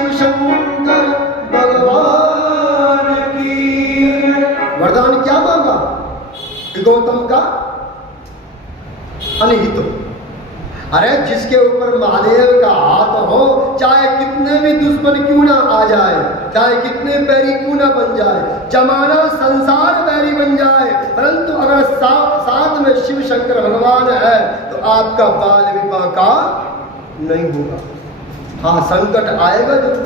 शिव शंकर भगवान की। वरदान क्या मांगा? गौतम का अनहित हो। अरे जिसके ऊपर महादेव का हाथ हो, चाहे कितने भी दुश्मन क्यों ना आ जाए, चाहे कितने बैरी क्यों ना बन जाए, जमाना संसार बैरी बन जाए, परंतु अगर साथ में शिव शंकर भगवान है तो आपका बाल विवाह का नहीं होगा। हाँ, संकट आएगा जरूर,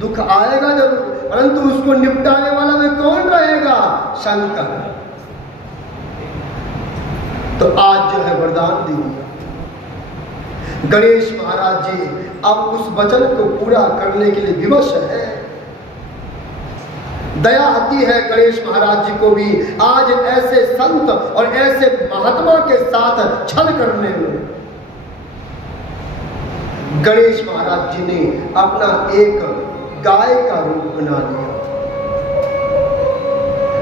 दुख आएगा जरूर, परंतु उसको निपटाने वाला में कौन रहेगा? शंकर। तो आज जो है वरदान दी गणेश महाराज जी अब उस वचन को पूरा करने के लिए विवश है। दया आती है गणेश महाराज जी को भी आज ऐसे संत और ऐसे महात्मा के साथ छल करने में। गणेश महाराज जी ने अपना एक गाय का रूप बना लिया,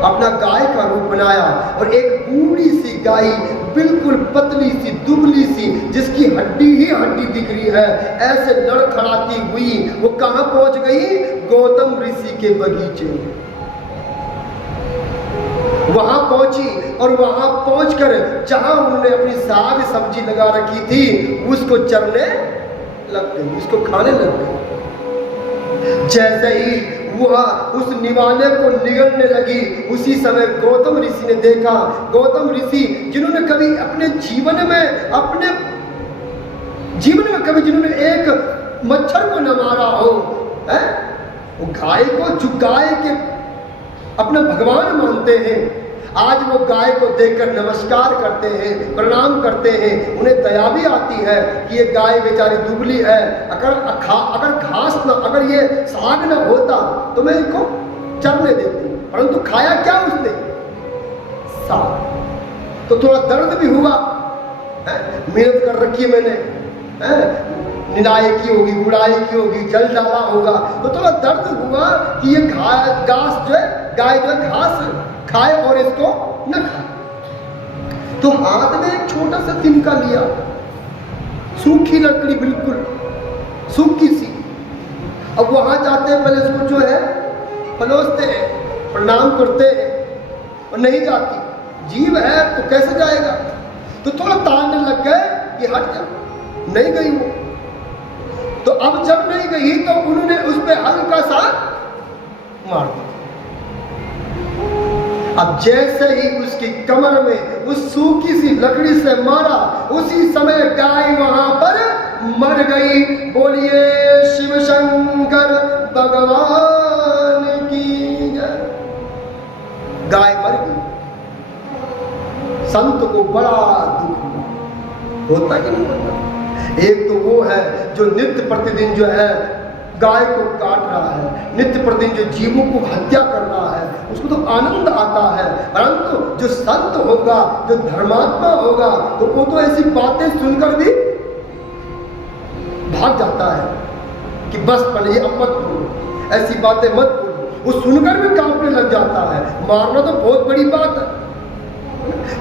अपना गाय का रूप बनाया और एक बूढ़ी सी गाय, बिल्कुल पतली सी दुबली सी, जिसकी हड्डी ही हड्डी दिख रही है, ऐसे लड़खड़ाती हुई वो कहां पहुंच गई? गौतम ऋषि के बगीचे में वहां पहुंची और वहां पहुंचकर जहां उन्होंने अपनी साग सब्जी लगा रखी थी उसको चरने लग गई, उसको खाने लग गई। जैसे ही वह उस निवाले को निगलने लगी, उसी समय गौतम ऋषि ने देखा। गौतम ऋषि जिन्होंने कभी अपने जीवन में कभी जिन्होंने एक मच्छर को न मारा हो, वो गाय को, जो गाय के अपना भगवान मानते हैं, आज वो गाय को देखकर नमस्कार करते हैं, प्रणाम करते हैं। उन्हें दया भी आती है कि ये गाय बेचारी दुबली है, अगर घास ना, अगर ये साग ना होता तो मैं इनको चरने देती, परंतु खाया क्या उसने? साग। तो थोड़ा दर्द भी हुआ, मेहनत कर रखी है मैंने, निराई की होगी, गुड़ाई की होगी, जल डाला होगा, तो थोड़ा दर्द हुआ कि ये घास जो है, गाय जो है घास खाए और इसको न खाए। तो हाथ में एक छोटा सा तिनका लिया, सूखी लकड़ी, बिल्कुल सूखी सी। अब वहां जाते हैं, पहले इसको जो है पलोसते हैं, प्रणाम करते हैं, और नहीं जाती, जीव है तो कैसे जाएगा? तो थोड़ा ताड़ने लग गए कि हट जा, नहीं गई वो। तो अब जब नहीं गई तो उन्होंने उस पर हल्का सा मार दिया। अब जैसे ही उसकी कमर में उस सूखी सी लकड़ी से मारा, उसी समय गाय वहां पर मर गई। बोलिए शिव शंकर भगवान की जय। गाय मर गई। संत को बड़ा दुख होता कि नहीं होता? एक तो वो है जो नित्य प्रतिदिन जो है गाय को काट रहा है, नित्य प्रतिदिन जो जीवों को हत्या कर रहा है, उसको तो आनंद आता है, परंतु जो संत होगा, जो धर्मात्मा होगा, तो वो तो ऐसी बातें सुनकर भी भाग जाता है कि बस पहले अब मत बोलो, ऐसी बातें मत बोलो। वो सुनकर भी कांपने लग जाता है। मारना तो बहुत बड़ी बात है।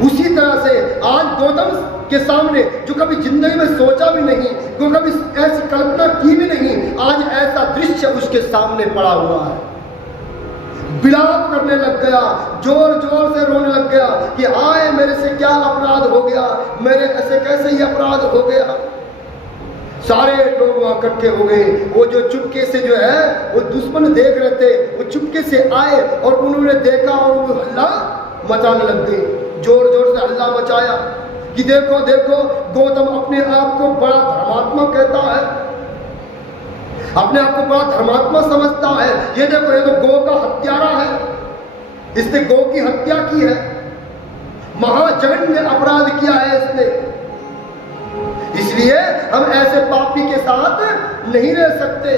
उसी तरह से आज गौतम के सामने, जो कभी जिंदगी में सोचा भी नहीं, जो कभी ऐसी कल्पना की भी नहीं, आज ऐसा दृश्य उसके सामने पड़ा हुआ है। विलाप करने लग गया, जोर जोर से रोने लग गया कि आए मेरे से क्या अपराध हो गया, मेरे ऐसे कैसे ही अपराध हो गया। सारे लोग वहां इकट्ठे हो गए। वो जो चुपके से जो है वो दुश्मन देख रहे थे, वो चुपके से आए और उन्होंने देखा और वो हल्ला मचाने लग गए, जोर जोर से हल्ला मचाया कि देखो देखो, गौतम अपने आप को बड़ा धर्मात्मा कहता है, अपने आप को बड़ा धर्मात्मा समझता है। ये देखो, ये तो गौ का हत्यारा है, इसने गौ की हत्या की है, महाजघन्य अपराध किया है इसने। इसलिए हम ऐसे पापी के साथ नहीं रह सकते।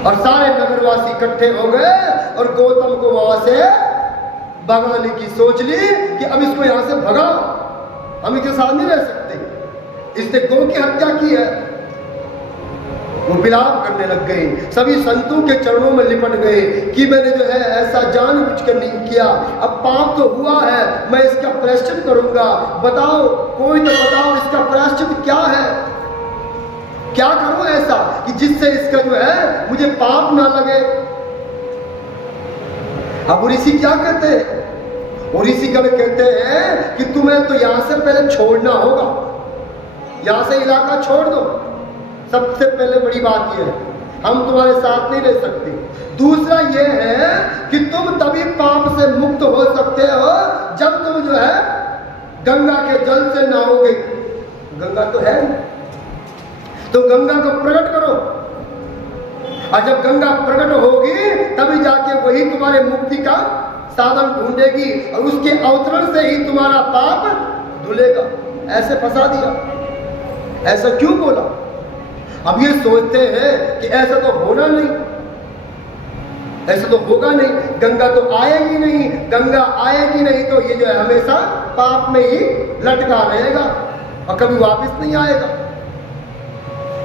और सारे नगरवासी इकट्ठे हो गए और गौतम को वहां से भगाने की सोच ली कि अब इसको यहां से भगाओ, हम इसके साथ नहीं रह सकते, इसने गौ की हत्या की है। वो विलाप करने लग गए, सभी संतों के चरणों में लिपट गए कि मैंने जो है ऐसा जानबूझकर नहीं किया, अब पाप तो हुआ है, मैं इसका प्रायश्चित करूंगा। बताओ, कोई तो बताओ इसका प्रायश्चित क्या है, क्या करूं ऐसा कि कि जिससे इसका जो है मुझे पाप ना लगे। अब ऋषि क्या कहते हैं? और ऋषिगण कहते हैं कि तुम्हें तो यहां से पहले छोड़ना होगा, यहां से इलाका छोड़ दो। सबसे पहले बड़ी बात यह है, हम तुम्हारे साथ नहीं रह सकते। दूसरा यह है कि तुम तभी पाप से मुक्त हो सकते हो जब तुम जो है गंगा के जल से नहाओगे। गंगा तो है, तो गंगा को प्रकट करो, और जब गंगा प्रकट होगी तभी जाके वही तुम्हारे मुक्ति का साधन ढूंढेगी, और उसके अवतरण से ही तुम्हारा पाप धुलेगा। ऐसे फंसा दिया। ऐसा क्यों बोला? अब ये सोचते हैं कि ऐसा तो होना नहीं, ऐसा तो होगा नहीं, गंगा तो आएगी नहीं, गंगा आएगी नहीं तो ये जो है हमेशा पाप में ही लटका रहेगा और कभी वापस नहीं आएगा।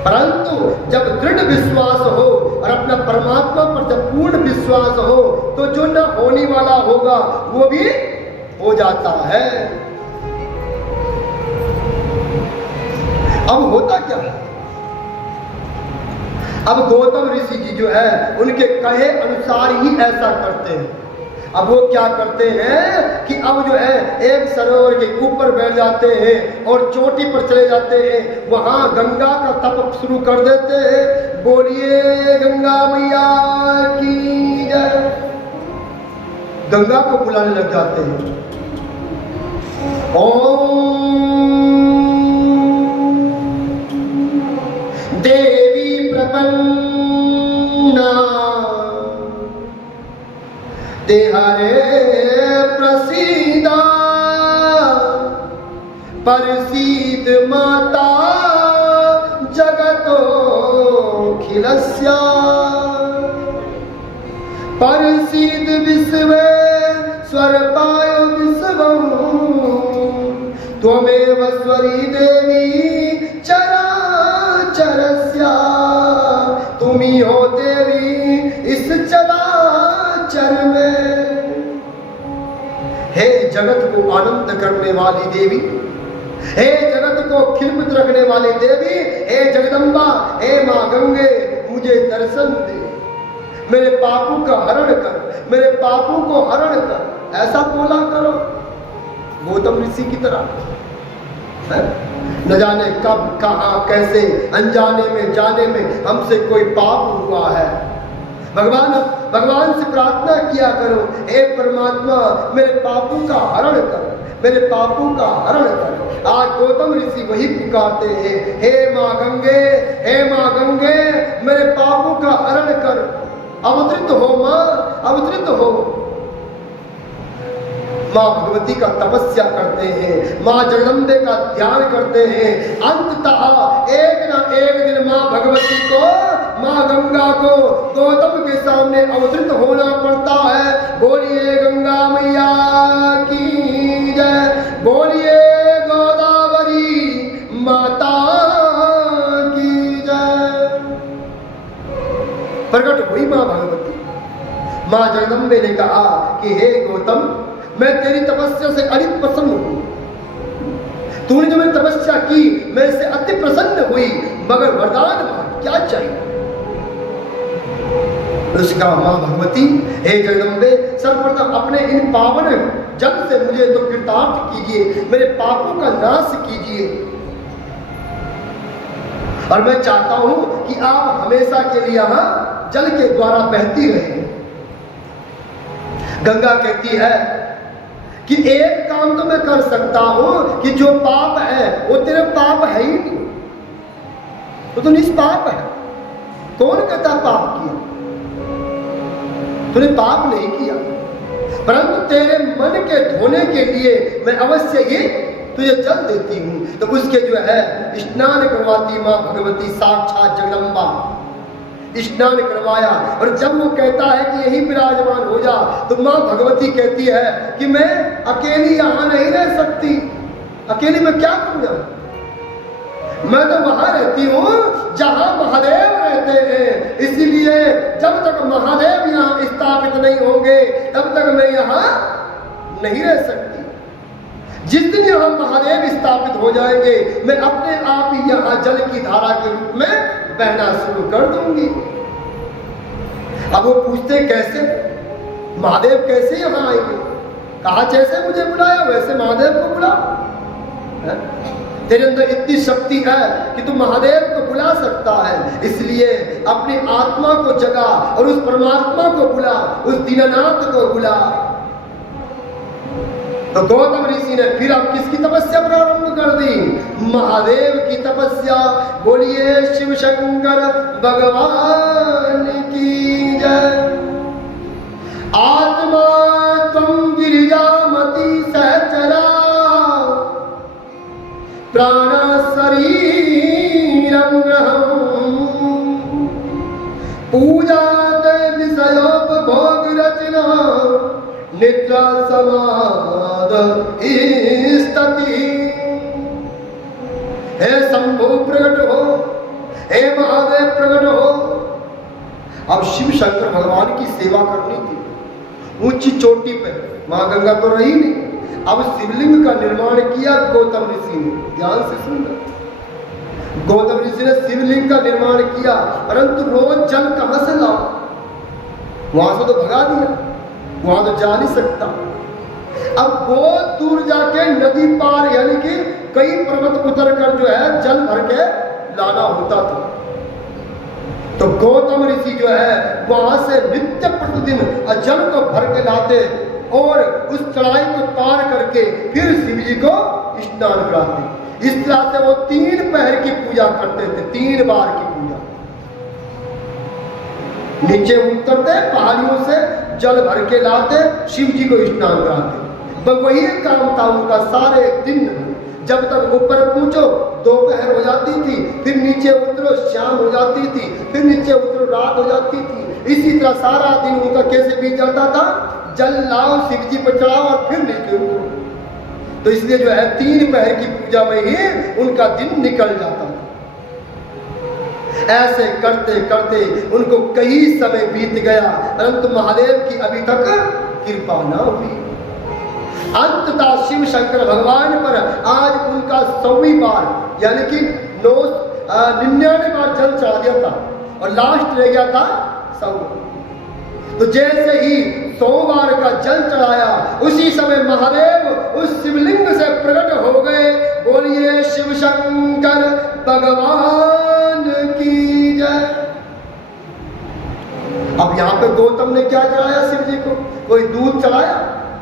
परंतु जब दृढ़ विश्वास हो और अपना परमात्मा पर जब पूर्ण विश्वास हो तो जो न होने वाला होगा वो भी हो जाता है। अब होता क्या है? अब गौतम ऋषि जी जो है उनके कहे अनुसार ही ऐसा करते हैं। अब वो क्या करते हैं कि अब जो है एक सरोवर के ऊपर बैठ जाते हैं और चोटी पर चले जाते हैं, वहां गंगा का तप शुरू कर देते हैं। बोलिए गंगा मैया की जय। गंगा को बुलाने लग जाते हैं। ओम देवी प्रपन्ना देहरे प्रसीदा परसीद माता जगतो खिलस्या परसीद विश्वे स्वरपाय विश्वं त्वमेव स्वरी देवी चराचरस्या। तुम्ही हो देवी इस चराचर में। हे जगत को आनंद करने वाली देवी, हे जगत को खिलमित रखने वाली देवी, हे जगदम्बा, हे मां गंगे, मुझे दर्शन दे, मेरे पापों का हरण कर, मेरे पापों को हरण कर। ऐसा बोला करो गौतम ऋषि की तरह। न जाने कब कहां कैसे अनजाने में जाने में हमसे कोई पाप हुआ है। भगवान से प्रार्थना किया करो, हे परमात्मा मेरे पापों का हरण कर, मेरे पापों का हरण कर। आज गौतम ऋषि वही पुकारते हैं, हे मां गंगे, हे मां गंगे, मेरे पापों का हरण कर। अवतरित हो मां, अवतरित हो। मां भगवती का तपस्या करते हैं, मां जगदम्बे का ध्यान करते हैं। अंततः एक ना एक दिन मां भगवती को, मां गंगा को गौतम के सामने अवतरित होना पड़ता है। बोलिए गंगा मैया की जय, बोलिए गोदावरी माता की जय। प्रकट हुई मां भगवती। मां जगदम्बे ने कहा कि हे गौतम, मैं तेरी तपस्या से अति प्रसन्न हूं। तूने जो मेरी तपस्या की मैं इससे अति प्रसन्न हुई, मगर वरदान क्या चाहिए? उसका मां भगवती, हे जगदम्बे, सर्वप्रथम अपने इन पावन जल से मुझे तो कृतार्थ कीजिए, मेरे पापों का नाश कीजिए। और मैं चाहता हूं कि आप हमेशा के लिए यहां जल के द्वारा बहती रहे। गंगा कहती है कि एक काम तो मैं कर सकता हूं कि जो पाप है वो तेरे पाप है ही नहीं, वो तो निष्पाप है। कौन कहता पाप किया? तूने पाप नहीं किया, परंतु तेरे मन के धोने के लिए मैं अवश्य ही तुझे जल देती हूं। तो उसके जो है स्नान करवाती मां भगवती, साक्षात जगदम्बा स्नान करवाया। और जब वो कहता है कि यही विराजमान हो जा, तो मां भगवती कहती है कि मैं अकेली यहां नहीं रह सकती। अकेली मैं क्या करूंगा? मैं तो वहां रहती हूं जहां महादेव रहते हैं। इसीलिए जब तक महादेव यहां स्थापित नहीं होंगे तब तक मैं यहां नहीं रह सकती। जिस दिन यहां महादेव स्थापित हो जाएंगे मैं अपने आप ही यहां जल की धारा के रूप में बहना शुरू कर दूंगी। अब वो पूछते कैसे, महादेव कैसे यहाँ आएंगे? कहा जैसे मुझे बुलाया वैसे महादेव को बुला। तेरे अंदर इतनी शक्ति है कि तू महादेव को बुला सकता है, इसलिए अपनी आत्मा को जगा और उस परमात्मा को बुला, उस दीनानाथ को बुला। तो गौतम ऋषि ने फिर अब किसकी तपस्या प्रारंभ कर दी? महादेव की तपस्या। बोलिए शिव शंकर भगवान की जय। आत्मा त्वं गिरिजामति सहचरा प्राण शरीरं ग्रहम् पूजा विषयोपभोग रचना निद्रा समाधि स्थिति। हे शंभु प्रकट हो, हे महादेव प्रकट हो। अब शिव शंकर भगवान की सेवा करनी थी ऊंची चोटी पे, मां गंगा तो रही नहीं। अब शिवलिंग का निर्माण किया गौतम ऋषि ने। ध्यान से सुनना, गौतम ऋषि ने शिवलिंग का निर्माण किया, परंतु रोज जल कहां से लाओ? वहां से तो भगा दिया, वहां तो जा नहीं सकता। अब बहुत दूर जाके नदी पार यानी कि कई पर्वत उतर कर जो है जल भर के लाना होता था। तो गौतम ऋषि जो है वहां से नित्य प्रतिदिन जल को भर के लाते और उस चढ़ाई को पार करके फिर शिव जी को स्नान कराते। इस तरह से वो 3 पहर की पूजा करते थे, 3 बार की पूजा। नीचे उतरते, पहाड़ियों से जल भर के लाते, शिव जी को स्नान कराते। बस वही काम था उनका सारे दिन। जब तक ऊपर पहुंचो दोपहर हो जाती थी, फिर नीचे उतरो शाम हो जाती थी, फिर नीचे उतरो रात हो जाती थी। इसी तरह सारा दिन उनका कैसे बीत जाता था? जल लाओ, शिव जी पर चढ़ाओ और फिर नीचे उतरो। तो इसलिए जो है 3 पहर की पूजा में ही उनका दिन निकल जाता था। ऐसे करते करते उनको कई समय बीत गया, परंतु महादेव की अभी तक कृपा न हुई। अंततः शिव शंकर भगवान पर आज उनका 100वीं बार यानी कि 99 बार जल चढ़ा दिया था और लास्ट रह गया था 100। तो जैसे ही 100 बार का जल चढ़ाया उसी समय महादेव उस शिवलिंग से प्रकट हो गए। बोलिए शिव शंकर भगवान की जय। अब यहाँ पे गौतम ने क्या चढ़ाया शिव जी को? कोई दूध चढ़ाया,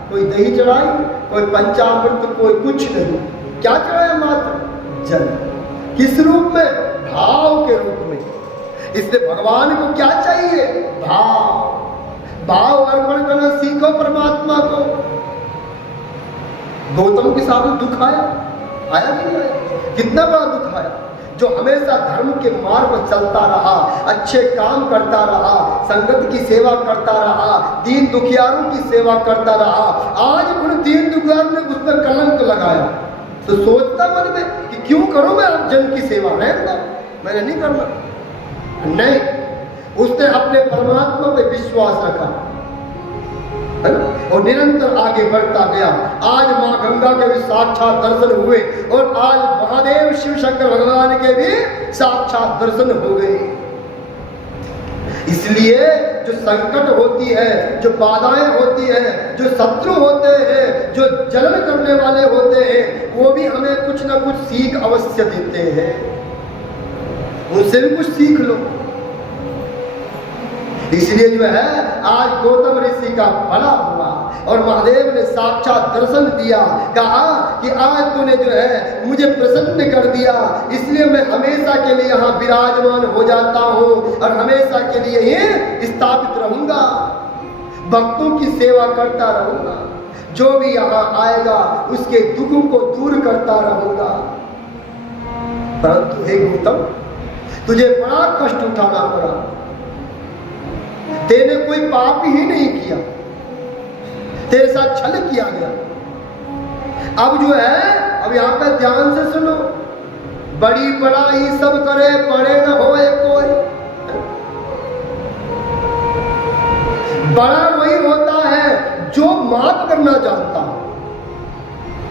कोई दही चढ़ाई, कोई पंचामृत, कोई कुछ नहीं। क्या चढ़ाया? मात्र जल। किस रूप में? भाव के रूप में। इसलिए भगवान को क्या चाहिए? भाव। भाव अर्पण करना सीखो परमात्मा को। गौतम के साथ दुख आया कि नहीं आया? कितना बड़ा दुख आया। जो हमेशा धर्म के मार्ग पर चलता रहा, अच्छे काम करता रहा, संगत की सेवा करता रहा, दीन दुखियारों की सेवा करता रहा, आज उन दीन दुखियारों ने उस पर कलंक लगाया। तो सोचता मन में कि क्यों करूं मैं आप जन की सेवा? रहता मैंने नहीं करना। नहीं, उसने अपने परमात्मा पे विश्वास रखा और निरंतर आगे बढ़ता गया। आज मां गंगा के भी साक्षात दर्शन हुए और आज महादेव शिव शंकर भगवान के भी साक्षात दर्शन हो गए। इसलिए जो संकट होती है, जो बाधाएं होती है, जो शत्रु होते हैं, जो जलन करने वाले होते हैं, वो भी हमें कुछ ना कुछ सीख अवश्य देते हैं। उनसे भी कुछ सीख लो। इसलिए जो है आज गौतम ऋषि का भला हुआ और महादेव ने साक्षात दर्शन दिया। कहा कि आज तूने जो है मुझे प्रसन्न कर दिया, इसलिए मैं हमेशा के लिए यहाँ विराजमान हो जाता हूँ और हमेशा के लिए ही स्थापित रहूंगा, भक्तों की सेवा करता रहूंगा, जो भी यहाँ आएगा उसके दुखों को दूर करता रहूंगा। परंतु हे गौतम, तुझे बड़ा कष्ट उठाना पड़ा। तेने कोई पाप ही नहीं किया, तेरे साथ छल किया गया। अब जो है, अब यहां पे ध्यान से सुनो, बड़ी बड़ाई सब करे बड़े न होए कोई। बड़ा वही होता है जो माफ करना जानता हो।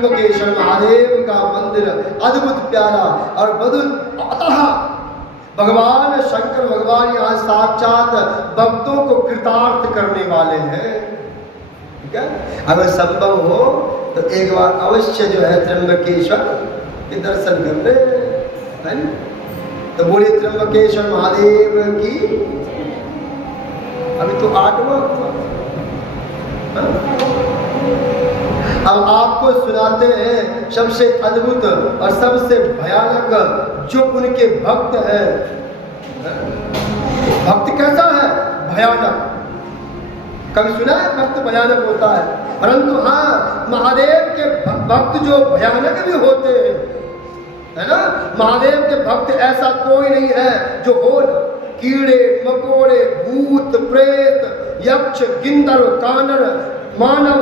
त्र्यंबकेश्वर महादेव का मंदिर अद्भुत प्यारा और अतः भगवान शंकर भगवान यहाँ साक्षात भक्तों को कृतार्थ करने वाले हैं। ठीक है, अगर संभव हो तो एक बार अवश्य जो है त्र्यंबकेश्वर के दर्शन कर ले, है ना? तो बोलिए त्र्यंबकेश्वर महादेव की। अभी तो 8वां हुआ। अब आपको सुनाते हैं सबसे अद्भुत और सबसे भयानक जो उनके भक्त है। भक्त कैसा है? भयानक। कभी सुना है भक्त भयानक होता है? परंतु हाँ, महादेव के भक्त जो भयानक भी होते हैं, है ना? महादेव के भक्त ऐसा कोई नहीं है जो हो ना। कीड़े मकोड़े भूत प्रेत यक्ष गिंदर कानर मानव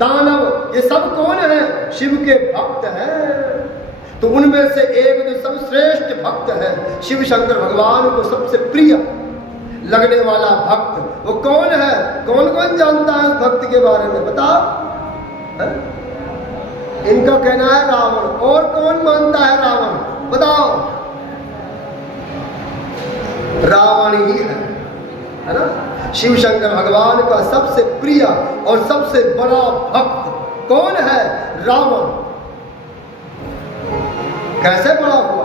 दानव ये सब कौन है? शिव के भक्त हैं। तो उनमें से एक जो सर्वश्रेष्ठ भक्त है, शिव शंकर भगवान को सबसे प्रिय लगने वाला भक्त, वो कौन है? कौन कौन जानता है उस भक्त के बारे में? बताओ। इनका कहना है रावण। और कौन मानता है रावण? बताओ। रावण ही है ना? शिव शंकर भगवान का सबसे प्रिय और सबसे बड़ा भक्त कौन है? रावण। कैसे बड़ा हुआ?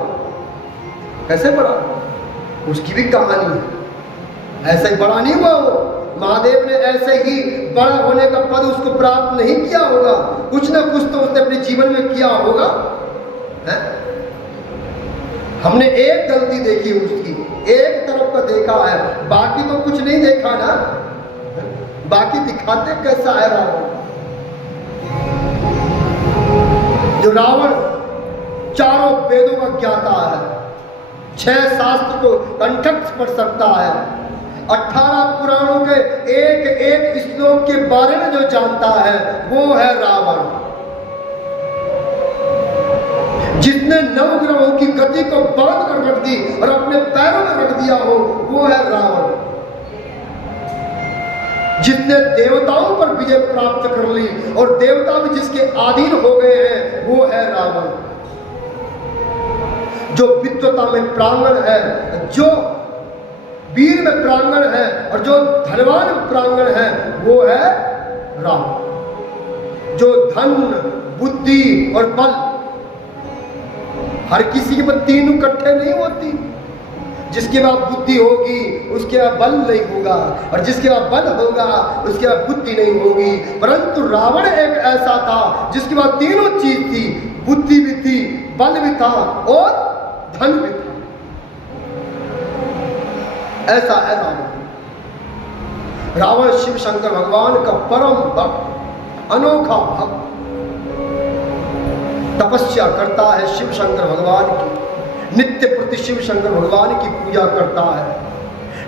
कैसे बड़ा? उसकी भी कहानी है। ऐसे ही बड़ा नहीं हुआ वो। महादेव ने ऐसे ही बड़ा होने का पद उसको प्राप्त नहीं किया होगा। कुछ ना कुछ तो उसने अपने जीवन में किया होगा, है? हमने एक गलती देखी उसकी, एक तरफ का देखा है, बाकी तो कुछ नहीं देखा ना। बाकी दिखाते कैसा है रावण। जो रावण चारों वेदों का ज्ञाता है, 6 शास्त्र को कंठस्थ पढ़ सकता है, 18 पुराणों के एक एक श्लोक के बारे में जो जानता है वो है रावण। जिसने नवग्रहों की गति को बांध कर रख दी और अपने पैरों में रख दिया हो वो है रावण। जिसने देवताओं पर विजय प्राप्त कर ली और देवता भी जिसके अधीन हो गए हैं वो है रावण। जो विद्वता में प्रांगण है, जो वीर में प्रांगण है और जो धनवान में प्रांगण है वो है रावण। जो धन बुद्धि और बल, हर किसी के पास तीनों इकट्ठे नहीं होती। जिसके पास बुद्धि होगी उसके पास बल नहीं होगा, और जिसके पास बल होगा उसके पास बुद्धि नहीं होगी। परंतु रावण एक ऐसा था जिसके पास तीनों चीज थी, बुद्धि भी थी, बल भी था और धन भी था। ऐसा है रावण। रावण शिव शंकर भगवान का परम भक्त, अनोखा भक्त, तपस्या करता है शिव शंकर भगवान की, नित्य प्रति शिव शंकर भगवान की पूजा करता है,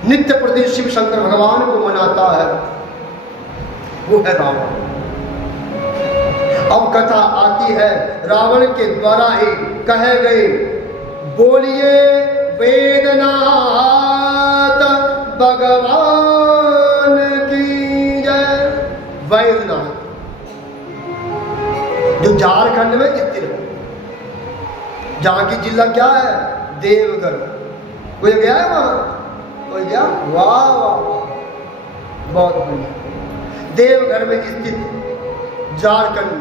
नित्य प्रति शिव शंकर भगवान को मनाता है, वो है रावण। अब कथा आती है रावण के द्वारा ही कहे गए, बोलिए वेदनाथ भगवान की जय। वैद्यनाथ जो झारखंड में स्थित है, जहां की जिला क्या है? देवघर। कोई गया है वहां? कोई गया? वाह वाह, बहुत बढ़िया। देवघर में स्थित झारखंड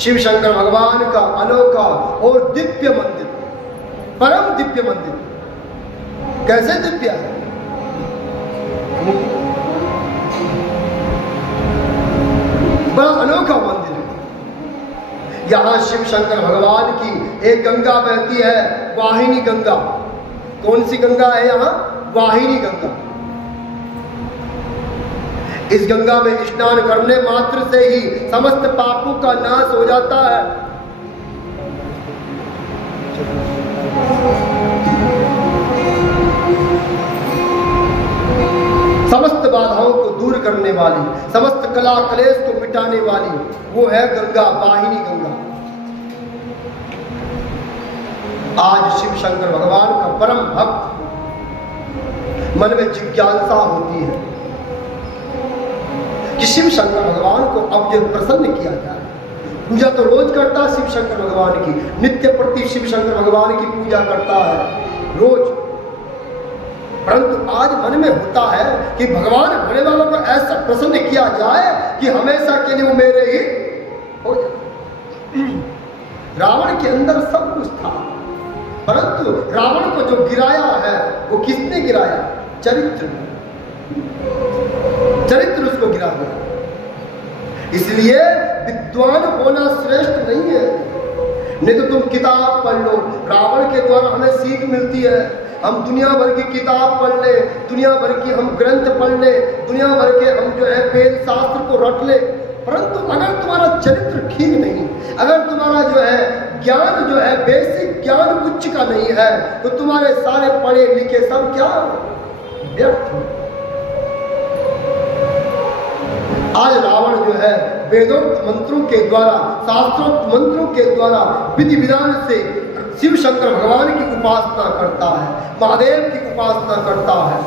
शिव शंकर भगवान का अनोखा और दिव्य मंदिर, परम दिव्य मंदिर। कैसे दिव्य है? बड़ा अनोखा मंदिर है। यहां शिव शंकर भगवान की एक गंगा बहती है, वाहिनी गंगा। कौन सी गंगा है यहां? वाहिनी गंगा। इस गंगा में स्नान करने मात्र से ही समस्त पापों का नाश हो जाता है। समस्त बाधाओं को दूर करने वाली, समस्त कला कलेश को मिटाने वाली वो है गंगा, वाहिनी गंगा। आज शिव शंकर भगवान का परम भक्त मन में जिज्ञासा होती है कि शिव शंकर भगवान को अब जो प्रसन्न किया जाए, पूजा तो रोज करता है शिव शंकर भगवान की, नित्य प्रति शिव शंकर भगवान की पूजा करता है रोज। परंतु आज मन में होता है कि भगवान भोले वालों को ऐसा प्रसन्न किया जाए कि हमेशा के लिए वो मेरे ही हो जाए। रावण के अंदर सब कुछ था, परंतु रावण को जो गिराया है वो किसने गिराया? चरित्र, चरित्र उसको गिरा दिया। इसलिए विद्वान होना श्रेष्ठ नहीं है। नहीं तो तुम किताब पढ़ लो, रावण के द्वारा हमें सीख मिलती है। हम दुनिया भर की किताब पढ़ ले, दुनिया भर की हम ग्रंथ पढ़ ले, दुनिया भर के हम जो है वेद शास्त्र को रट ले, परंतु अगर तुम्हारा चरित्र ठीक नहीं, अगर तुम्हारा जो है ज्ञान जो है बेसिक ज्ञान उच्च का नहीं है, तो तुम्हारे सारे पढ़े लिखे सब क्या व्यर्थ। आज रावण जो है वेदोक्त मंत्रों के द्वारा, शास्त्रोक्त मंत्रों के द्वारा विधि विधान से शिव शंकर भगवान की उपासना करता है, महादेव की उपासना करता है।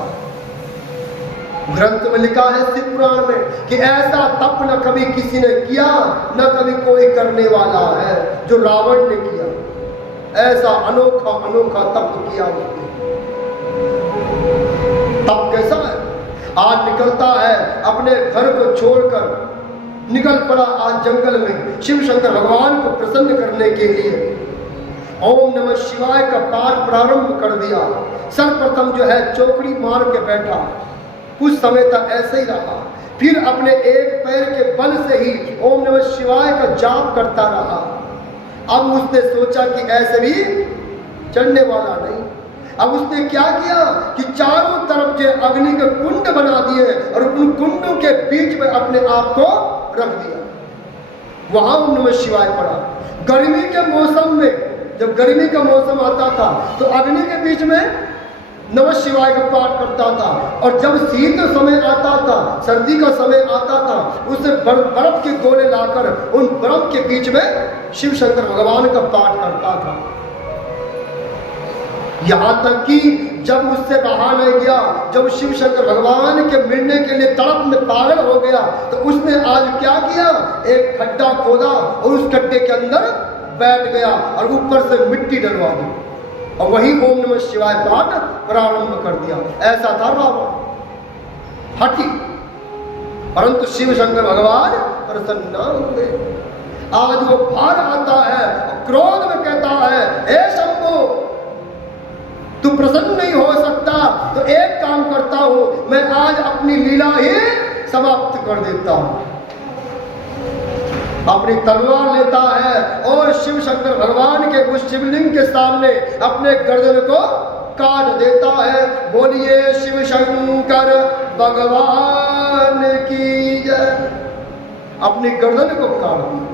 ग्रंथ में लिखा है शिव पुराण में कि ऐसा तप न कभी किसी ने किया, न कभी कोई करने वाला है जो रावण ने किया। ऐसा अनोखा अनोखा तप किया उसने। तप कैसा है? आज निकलता है अपने घर को छोड़कर, निकल पड़ा आज जंगल में शिव शंकर भगवान को प्रसन्न करने के लिए। ओम नमः शिवाय का पाठ प्रारंभ कर दिया। सर्वप्रथम जो है चौकड़ी मार के बैठा, कुछ समय तक ऐसे ही रहा, फिर अपने एक पैर के बल से ही ओम नमः शिवाय का जाप करता रहा। अब उसने सोचा कि ऐसे भी चढ़ने वाला नहीं। अब उसने क्या किया कि चारों तरफ जो अग्नि के कुंड बना दिए और उन कुंडों के बीच में अपने आप को रख दिया। वहां ओम नमः शिवाय पड़ा। गर्मी के मौसम में, जब गर्मी का मौसम आता था तो अग्नि के बीच में नमः शिवाय का पाठ करता था, और जब शीत समय आता था, सर्दी का समय आता था, उसे बर्फ के गोले लाकर उन बर्फ के बीच में शिव शंकर भगवान का पाठ करता था। यहां तक कि जब उससे रहा नहीं गया, जब शिव शंकर भगवान के मिलने के लिए तड़प में पागल हो गया, तो उसने आज क्या किया? एक खड्डा खोदा और उस खड्डे के अंदर बैठ गया और ऊपर से मिट्टी डलवा दी और वही ओम नमः शिवाय पाठ प्रारंभ कर दिया। ऐसा था रावण, हठी। परंतु शिव शंकर भगवान प्रसन्न हुए। आज वो भार आता है, क्रोध में कहता है, हे शंभु, तू प्रसन्न नहीं हो सकता तो एक काम करता हूं, मैं आज अपनी लीला ही समाप्त कर देता हूं। अपनी तलवार लेता है और शिव शंकर भगवान के उस शिवलिंग के सामने अपने गर्दन को काट देता है। बोलिए शिव शंकर भगवान की जय। अपनी गर्दन को काट दिया।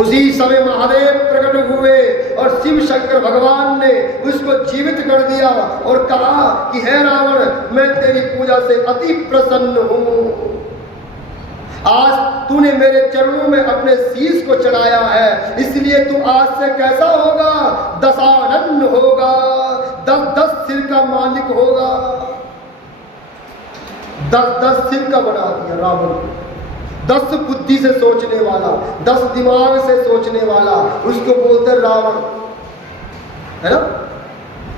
उसी समय महादेव प्रकट हुए और शिव शंकर भगवान ने उसको जीवित कर दिया और कहा कि हे रावण, मैं तेरी पूजा से अति प्रसन्न हूं। आज तूने मेरे चरणों में अपने शीश को चढ़ाया है, इसलिए तू आज से कैसा होगा? दशानन होगा, 10 सिर का मालिक होगा। 10 सिर का बना दिया रावण को। 10 बुद्धि से सोचने वाला, 10 दिमाग से सोचने वाला, उसको बोलते रावण, है ना।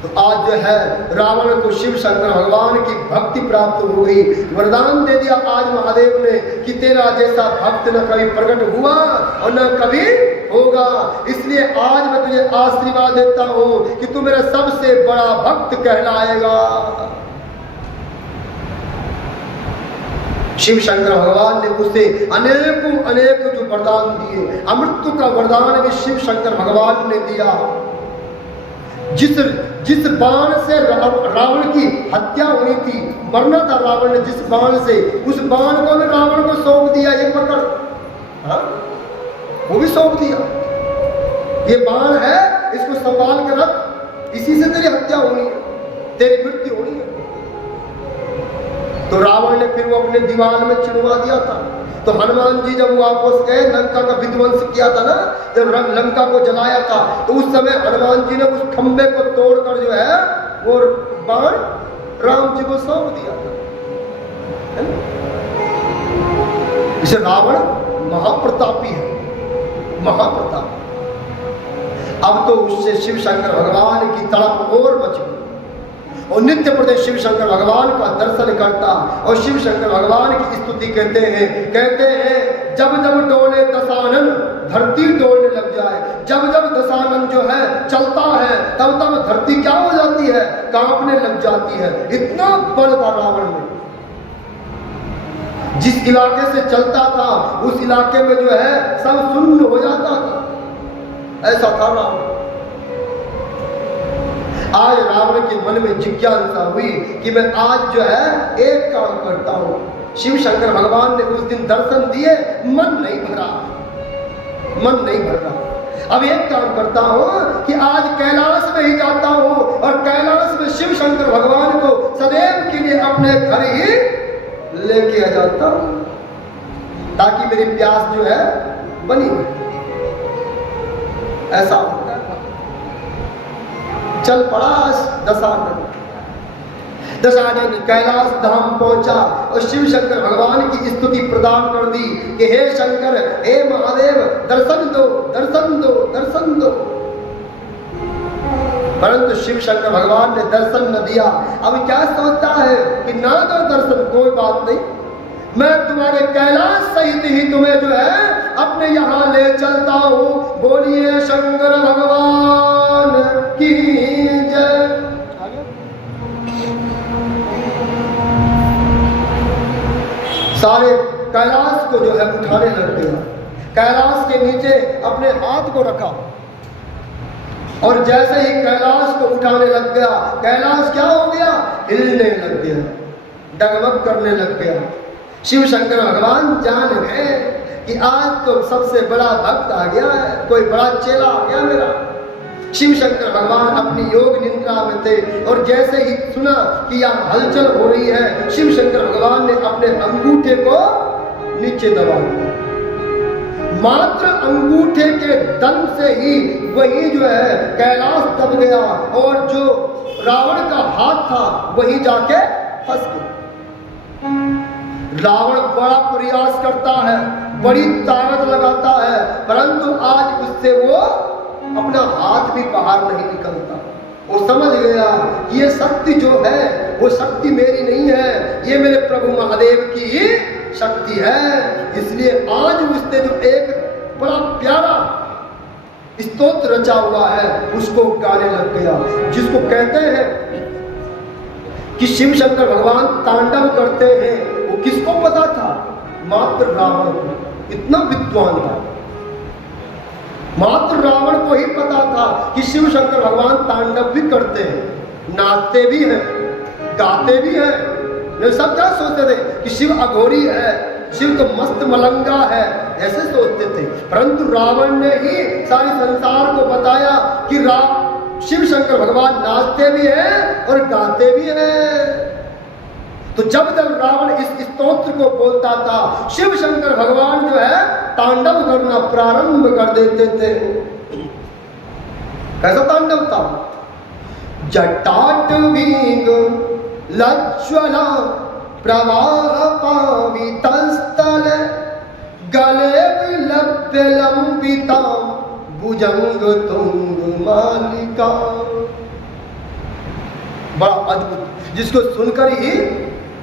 तो आज जो है रावण को शिव शंकर भगवान की भक्ति प्राप्त हो गई। वरदान दे दिया आज महादेव ने कि तेरा जैसा भक्त न कभी प्रकट हुआ और न कभी होगा। इसलिए आज मैं तुझे आशीर्वाद देता हूं कि तू मेरा सबसे बड़ा भक्त कहलाएगा। शिव शंकर भगवान ने उसे अनेकों अनेक जो वरदान दिए, अमृत का वरदान भी शिव शंकर भगवान ने दिया। जिस बाण से रावण की हत्या हुई थी, मरना था रावण ने जिस बाण से, उस बाण को भी रावण को सौंप दिया। ये पकड़, हाँ, वो भी सौंप दिया। ये बाण है, इसको संभाल कर रख, इसी से तेरी हत्या होनी है, तेरी मृत्यु होनी है। तो रावण ने फिर वो अपने दीवार में चिनवा दिया था। तो हनुमान जी जब वापस गए, लंका का विध्वंस किया था ना, जब लंका को जलाया था, तो उस समय हनुमान जी ने उस खंबे को तोड़कर जो है वो बाण राम जी को सौंप दिया था। इसे रावण महाप्रतापी है। महाप्रताप। अब तो उससे शिव शंकर भगवान की तड़प और मच गई और नित्य प्रति शिव शंकर भगवान का दर्शन करता और शिव शंकर भगवान की स्तुति कहते हैं जब जब डोले दशानन धरती डोलने लग जाए, जब जब दशानन जो है चलता है तब तब धरती क्या हो जाती है, कांपने लग जाती है। इतना बल था रावण में। जिस इलाके से चलता था उस इलाके में जो है सब शून्य हो जाता था, ऐसा था रावण। आज रावण के मन में जिज्ञासा हुई कि मैं आज जो है एक काम करता हूं। शिव शंकर भगवान ने उस दिन दर्शन दिए, मन नहीं भरा, मन नहीं भर रहा। अब एक काम करता हूं कि आज कैलाश में ही जाता हूं और कैलाश में शिव शंकर भगवान को सदैव के लिए अपने घर ही लेके आ जाता हूं ताकि मेरी प्यास जो है बनी रहे। ऐसा होता है। चल पड़ा दशानन। दशानन कैलाश धाम पहुंचा और शिव शंकर भगवान की स्तुति प्रदान कर दी कि हे शंकर, हे महादेव, दर्शन दो, दर्शन दो, दर्शन दो। परंतु शिव शंकर भगवान ने दर्शन न दिया। अब क्या सोचता है कि ना दो दर्शन, कोई बात नहीं, मैं तुम्हारे कैलाश सहित ही तुम्हें जो है अपने यहाँ ले चलता हूँ। बोलिए शंकर भगवान की जय। सारे कैलाश को जो है उठाने लग गया। कैलाश के नीचे अपने हाथ को रखा और जैसे ही कैलाश को उठाने लग गया, कैलाश क्या हो गया, हिलने लग गया, डगमग करने लग गया। शिव शंकर भगवान जान गए कि आज तो सबसे बड़ा भक्त आ गया है, कोई बड़ा चेला आ गया मेरा। शिव शंकर भगवान अपनी योग निद्रा में थे और जैसे ही सुना कि यहाँ हलचल हो रही है, शिव शंकर भगवान ने अपने अंगूठे को नीचे दबा दिया। मात्र अंगूठे के दम से ही वही जो है कैलाश दब गया और जो रावण का हाथ था वही जाके फंस गया। रावण बड़ा प्रयास करता है, बड़ी ताकत लगाता है, परंतु आज उससे वो अपना हाथ भी बाहर नहीं निकलता। वो समझ गया कि ये शक्ति जो है वो शक्ति मेरी नहीं है, ये मेरे प्रभु महादेव की ही शक्ति है। इसलिए आज उसने जो एक बड़ा प्यारा स्तोत्र रचा हुआ है उसको गाने लग गया, जिसको कहते हैं कि शिव शंकर भगवान तांडव करते हैं। वो किसको पता था? मात्र रावण को। इतना विद्वान था, मात्र रावण को ही पता था कि शिव शंकर भगवान तांडव भी करते हैं, नाचते भी हैं, गाते भी हैं। ये सब क्या सोचते थे कि शिव अघोरी है, शिव तो मस्त मलंगा है, ऐसे सोचते थे। परंतु रावण ने ही सारे संसार को बताया कि शिव शंकर भगवान नाचते भी हैं और गाते भी हैं। तो जब जब रावण इस स्तोत्र को बोलता था, शिव शंकर भगवान जो है तांडव करना प्रारंभ कर देते थे। कैसा तांडव था? जटाटवीग लज्ज्वला प्रवाह पावितस्थल गले विलभ्य लंबिता भुजंग तुंग मालिका। बड़ा अद्भुत, जिसको सुनकर ही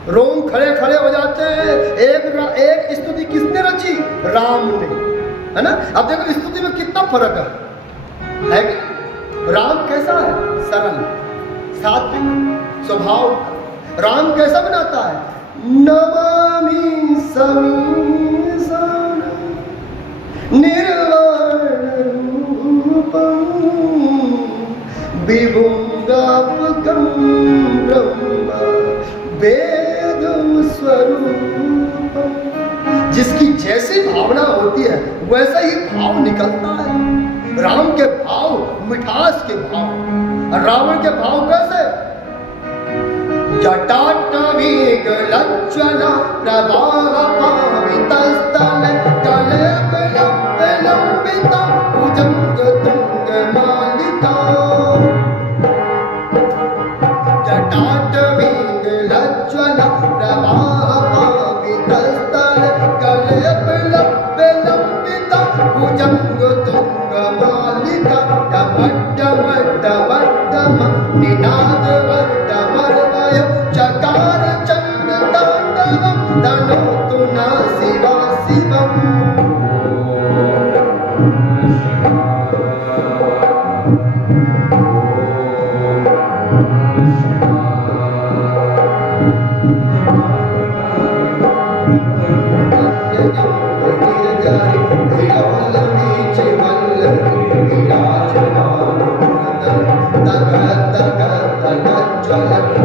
रोम खड़े खड़े हो जाते हैं। एक स्तुति किसने रची? राम ने, है ना। अब देखो स्तुति में कितना फर्क है कि राम कैसा है? सरल, सात्विक स्वभाव। राम कैसा बनाता है? नमामि समीसान निर्वाण रूपम विभुं व्यापकं ब्रह्म वेदं स्वरूपम। जिसकी जैसी भावना होती है वैसा ही भाव निकलता है। राम के भाव मिठास के भाव, और रावण के भाव कैसे? जटाटवीग लज्ज्वला प्रवाह पावितस्थल गले विलभ्य लंबिता भुजंग तुंग मालिका। जटाटवीग लज्ज्वला प्रवाह पावितस्थल गले विलभ्य लंबिता भुजंग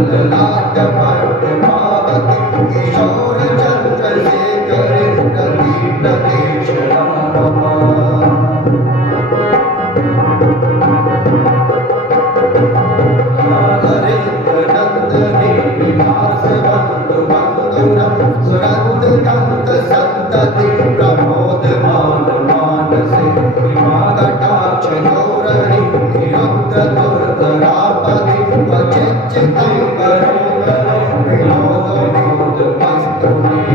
ललाट पर पावती किशोर चंद्रशेखर रति प्रतीक्षणं मम हरेन्द्र नंदनी विलास बंधु बंधुरा सुरंदकांत संतति प्रमोदमान मानसे कटाक्ष गौरणी निरुद्ध दुर्धरापदि क्वचिच्चितं करुणं विनोद विनोद वस्तुनि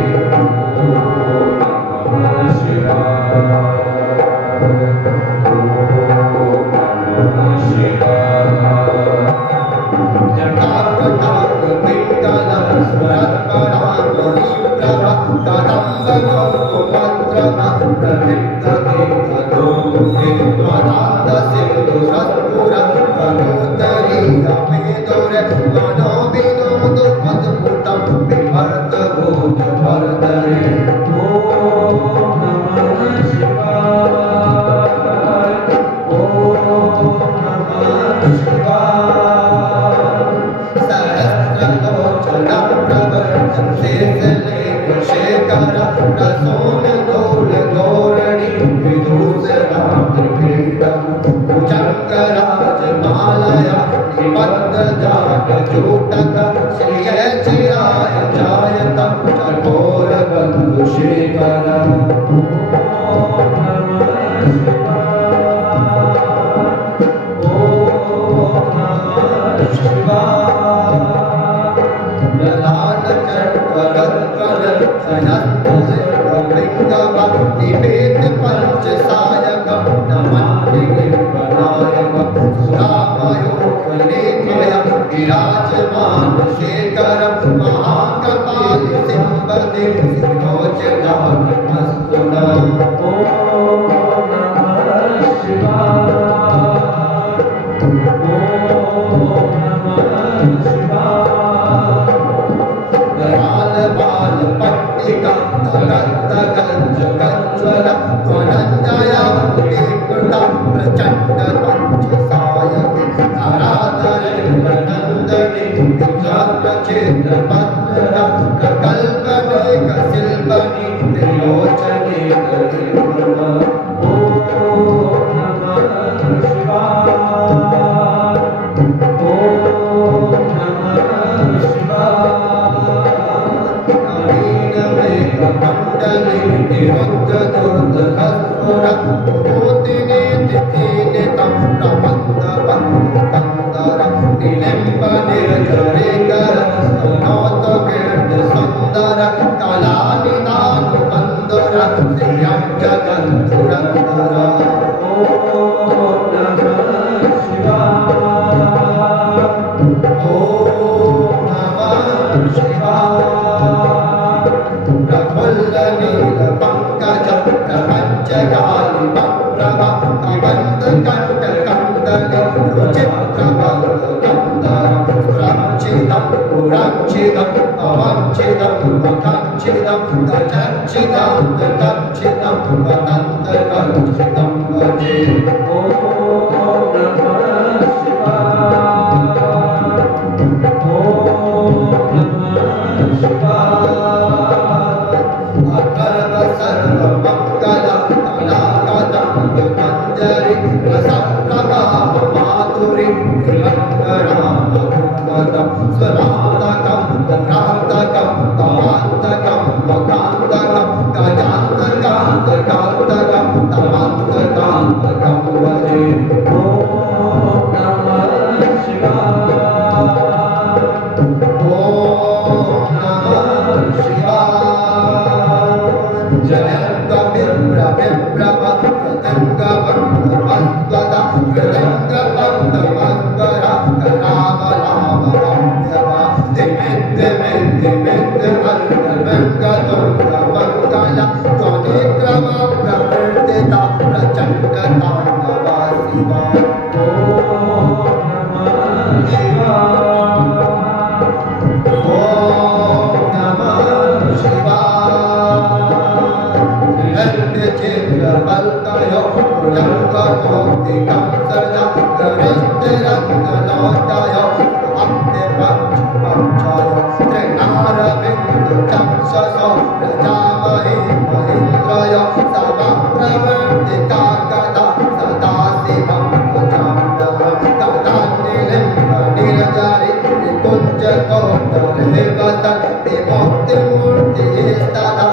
रहे वतन विमुक्त मूर्ति सदा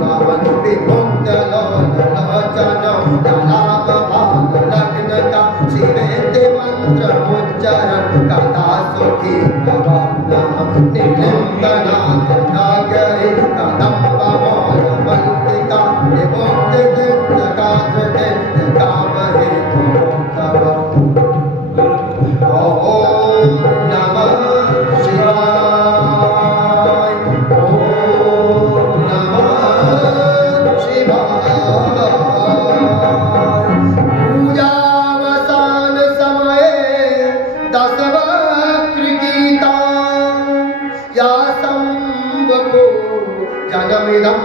पावन विमुक्त लोचन लाभ भाग लग्नता शिवेति मंत्र उच्चारण कथा सुखी निलिंबनाथ नागरी कदम्ब मौल मल्लिका विमुक्त दिव्य गात्र काम हेतु ओम नमः शिवाय ओम नमः शिवाय। पूजावसान समये दशवक्त्र गीता या संवको जनमिदं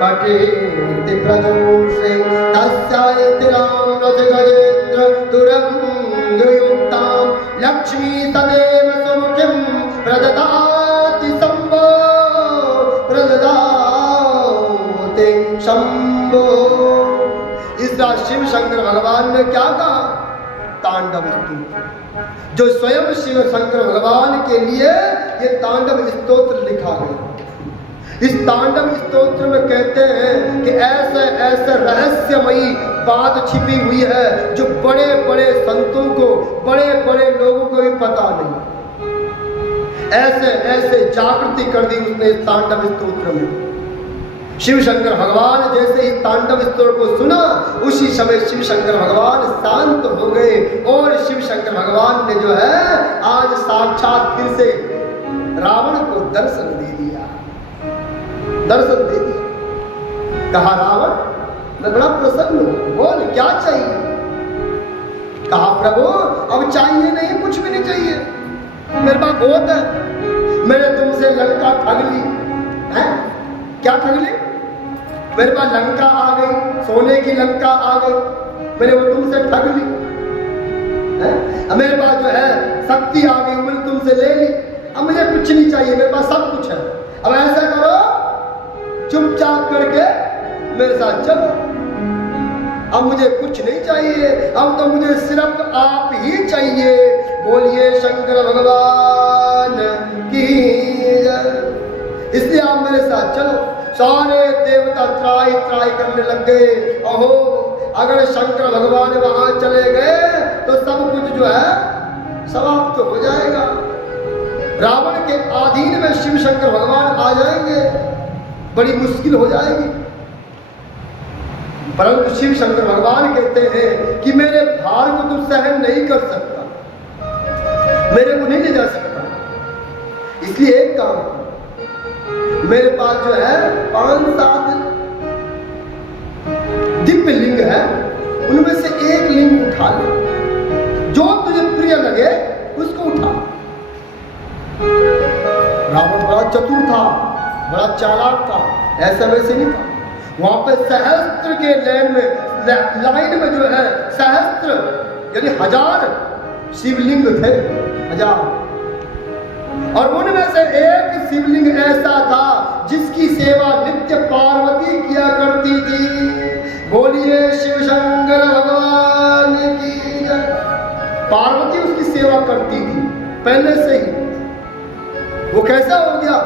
पठेति प्रदोषे तस्यायति रामरथ गजेन्द्र तुरंगयुक्तां लक्ष्मी तदेव सुमुखीं प्रददाति शम्भो प्रददाति शम्भो। इस बार शिव शंकर भगवान ने क्या कहा? तांडव स्तोत्र, जो स्वयं शिव शंकर भगवान के लिए ये तांडव स्तोत्र लिखा गया। इस तांडव स्तोत्र में कहते हैं कि ऐसे ऐसे रहस्यमयी बात छिपी हुई है जो बड़े बड़े संतों को, बड़े बड़े लोगों को भी पता नहीं। ऐसे ऐसे जागृति कर दी उसने इस तांडव स्तोत्र में। शिव शंकर भगवान जैसे इस तांडव स्तोत्र को सुना, उसी समय शिव शंकर भगवान शांत हो गए और शिव शंकर भगवान ने जो है आज साक्षात फिर से रावण को दर्शन दे दिया, दर्शन दे दिया। कहा रावण मैं बड़ा प्रसन्न हूं, बोल क्या चाहिए? कहा प्रभु अब चाहिए नहीं, कुछ भी नहीं चाहिए, मेरे पास बहुत है। मैंने तुमसे लंका ठग ली है। क्या ठग ली? मेरे पास लंका आ गई, सोने की लंका आ गई, मैंने वो तुमसे ठग ली है। अब मेरे पास जो है शक्ति आ गई, मैंने तुमसे ले ली। अब मुझे कुछ नहीं चाहिए, मेरे पास सब कुछ है। अब ऐसा करो, चुपचाप करके मेरे साथ चलो। अब मुझे कुछ नहीं चाहिए, अब तो मुझे सिर्फ आप ही चाहिए। बोलिए शंकर भगवान की जय। इसलिए आप मेरे साथ चलो। सारे देवता त्राई त्राई करने लग गए। अहो अगर शंकर भगवान वहां चले गए तो सब कुछ जो है समाप्त तो हो जाएगा। रावण के अधीन में शिव शंकर भगवान आ जाएंगे, बड़ी मुश्किल हो जाएगी। परंतु शिव शंकर भगवान कहते हैं कि मेरे भार को तू सहन नहीं कर सकता, मेरे को नहीं ले जा सकता। इसलिए एक काम, मेरे पास जो है 5-7 दिव्य लिंग है, उनमें से एक लिंग उठा ले, जो तुझे प्रिय लगे उसको उठा। रावण बड़ा चतुर था, बड़ा चालाक था, ऐसा वैसे नहीं था। वहां पे सहस्त्र के लाइन में जो है सहस्त्र यानी 1000 शिवलिंग थे, 1000। और उनमें से एक शिवलिंग ऐसा था जिसकी सेवा नित्य पार्वती किया करती थी। बोलिए शिव शंकर भगवान की जय। पार्वती उसकी सेवा करती थी पहले से ही। वो कैसा हो गया?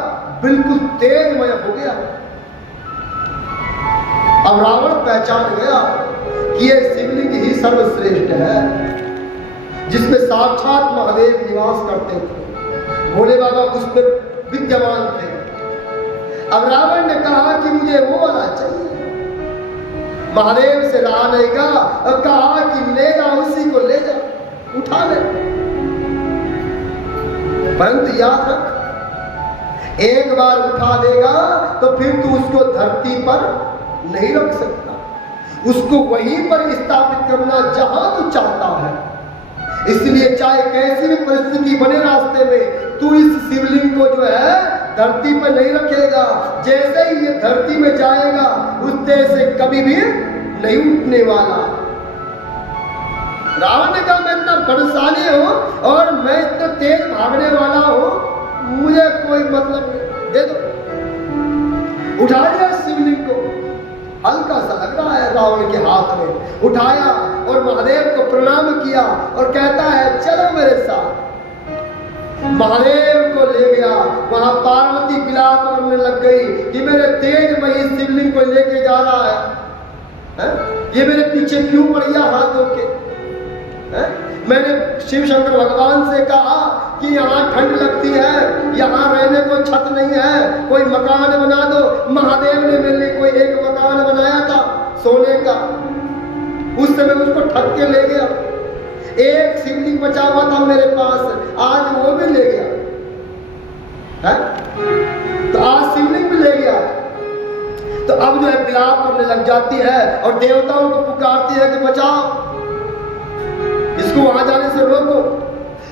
बिल्कुल तेजमय हो गया। अब रावण पहचान गया कि ये शिवलिंग ही सर्वश्रेष्ठ है, जिसमें साक्षात महादेव निवास करते थे। भोले बाबा उसमें विद्यमान थे। अब रावण ने कहा कि मुझे वो वाला चाहिए। महादेव से रहा नहीं गा, अब कहा कि ले जा, उसी को ले जा, उठा ले। परंतु याद रख, एक बार उठा देगा तो फिर तू उसको धरती पर नहीं रख सकता, उसको वहीं पर स्थापित करना जहां तू चाहता है। इसलिए चाहे कैसी भी परिस्थिति बने रास्ते में, तू इस शिवलिंग को जो है धरती पर नहीं रखेगा। जैसे ही ये धरती में जाएगा उस देश से कभी भी नहीं उठने वाला। रावण ने कहा मैं इतना बलशाली हूं और मैं इतना तेज भागने वाला हूं, मुझे कोई मतलब नहीं, दे दो। उठा लिया शिवलिंग को, हल्का सा लग रहा है रावण के हाथ में, उठाया और महादेव को प्रणाम किया और कहता है चलो मेरे साथ। महादेव को ले गया। वहां पार्वती विलाप करने लग गई कि मेरे तेजमयी शिवलिंग को लेके जा रहा है? ये मेरे पीछे क्यों पड़ गया हाथ धो के? मैंने शिव शंकर भगवान से कहा कि यहाँ ठंड लगती है, यहाँ रहने को छत नहीं है, कोई मकान बना दो। महादेव ने मेरे लिए कोई एक मकान बनाया था सोने का, उस समय उसको ठग के ले गया। एक शिवलिंग बचा हुआ था मेरे पास, आज वो भी ले गया है? तो आज शिवलिंग भी ले गया। तो अब जो है विलाप करने लग जाती है और देवताओं को पुकारती है कि बचाओ, इसको वहां जाने से रोको।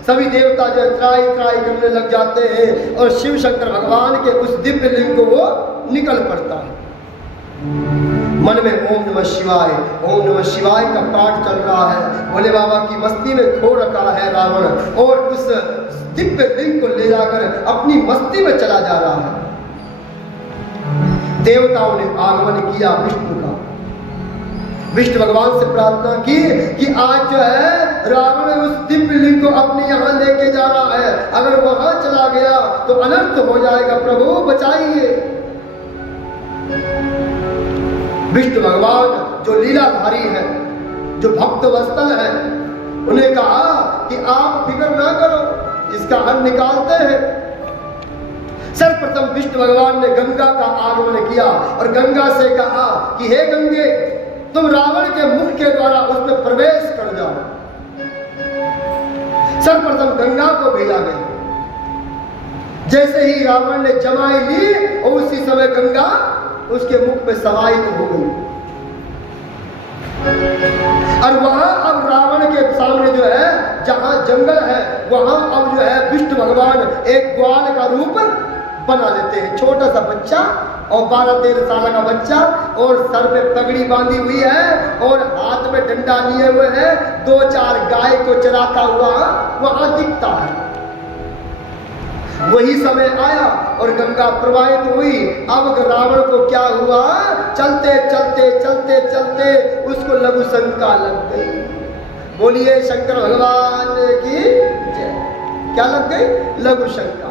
सभी देवता जो त्राई त्राई करने लग जाते हैं और शिव शंकर भगवान के उस दिव्य लिंग को वो निकल पड़ता है। मन में ओम नमः शिवाय का पाठ चल रहा है। भोले बाबा की मस्ती में खो रखा है रावण और उस दिव्य लिंग को ले जाकर अपनी मस्ती में चला जा रहा है। देवताओं ने आगमन किया विष्णु का, विष्णु भगवान से प्रार्थना की कि आज जो है रावण उस दिव्य लिंग को अपने यहाँ लेके जा रहा है, अगर वहां चला गया तो अनर्थ हो जाएगा, प्रभु बचाइए। विष्णु भगवान जो लीलाधारी है, जो भक्त वत्सल है, उन्हें कहा कि आप फिक्र ना करो, इसका हल निकालते हैं। सर्वप्रथम विष्णु भगवान ने गंगा का आगमन किया और गंगा से कहा कि हे गंगे, तुम रावण के मुख के द्वारा उसमें प्रवेश कर जाओ। सर्वप्रथम गंगा को भेजा गया। जैसे ही रावण ने जमाई ली और उसी समय गंगा उसके मुख में समाहित हो गई और वहां अब रावण के सामने जो है, जहां जंगल है, वहां अब जो है विष्णु भगवान एक ग्वाल का रूप बना लेते हैं। छोटा सा बच्चा और 12-13 साल का बच्चा और सर में पगड़ी बांधी हुई है और हाथ में डंडा लिए हुए है, 2-4 गाय को चराता हुआ वहां दिखता है। वही समय आया और गंगा प्रवाहित हुई। अब रावण को क्या हुआ, चलते चलते चलते चलते उसको लघु शंका लग गई। बोलिए शंकर भगवान की जय। क्या लग गई? लघु शंका।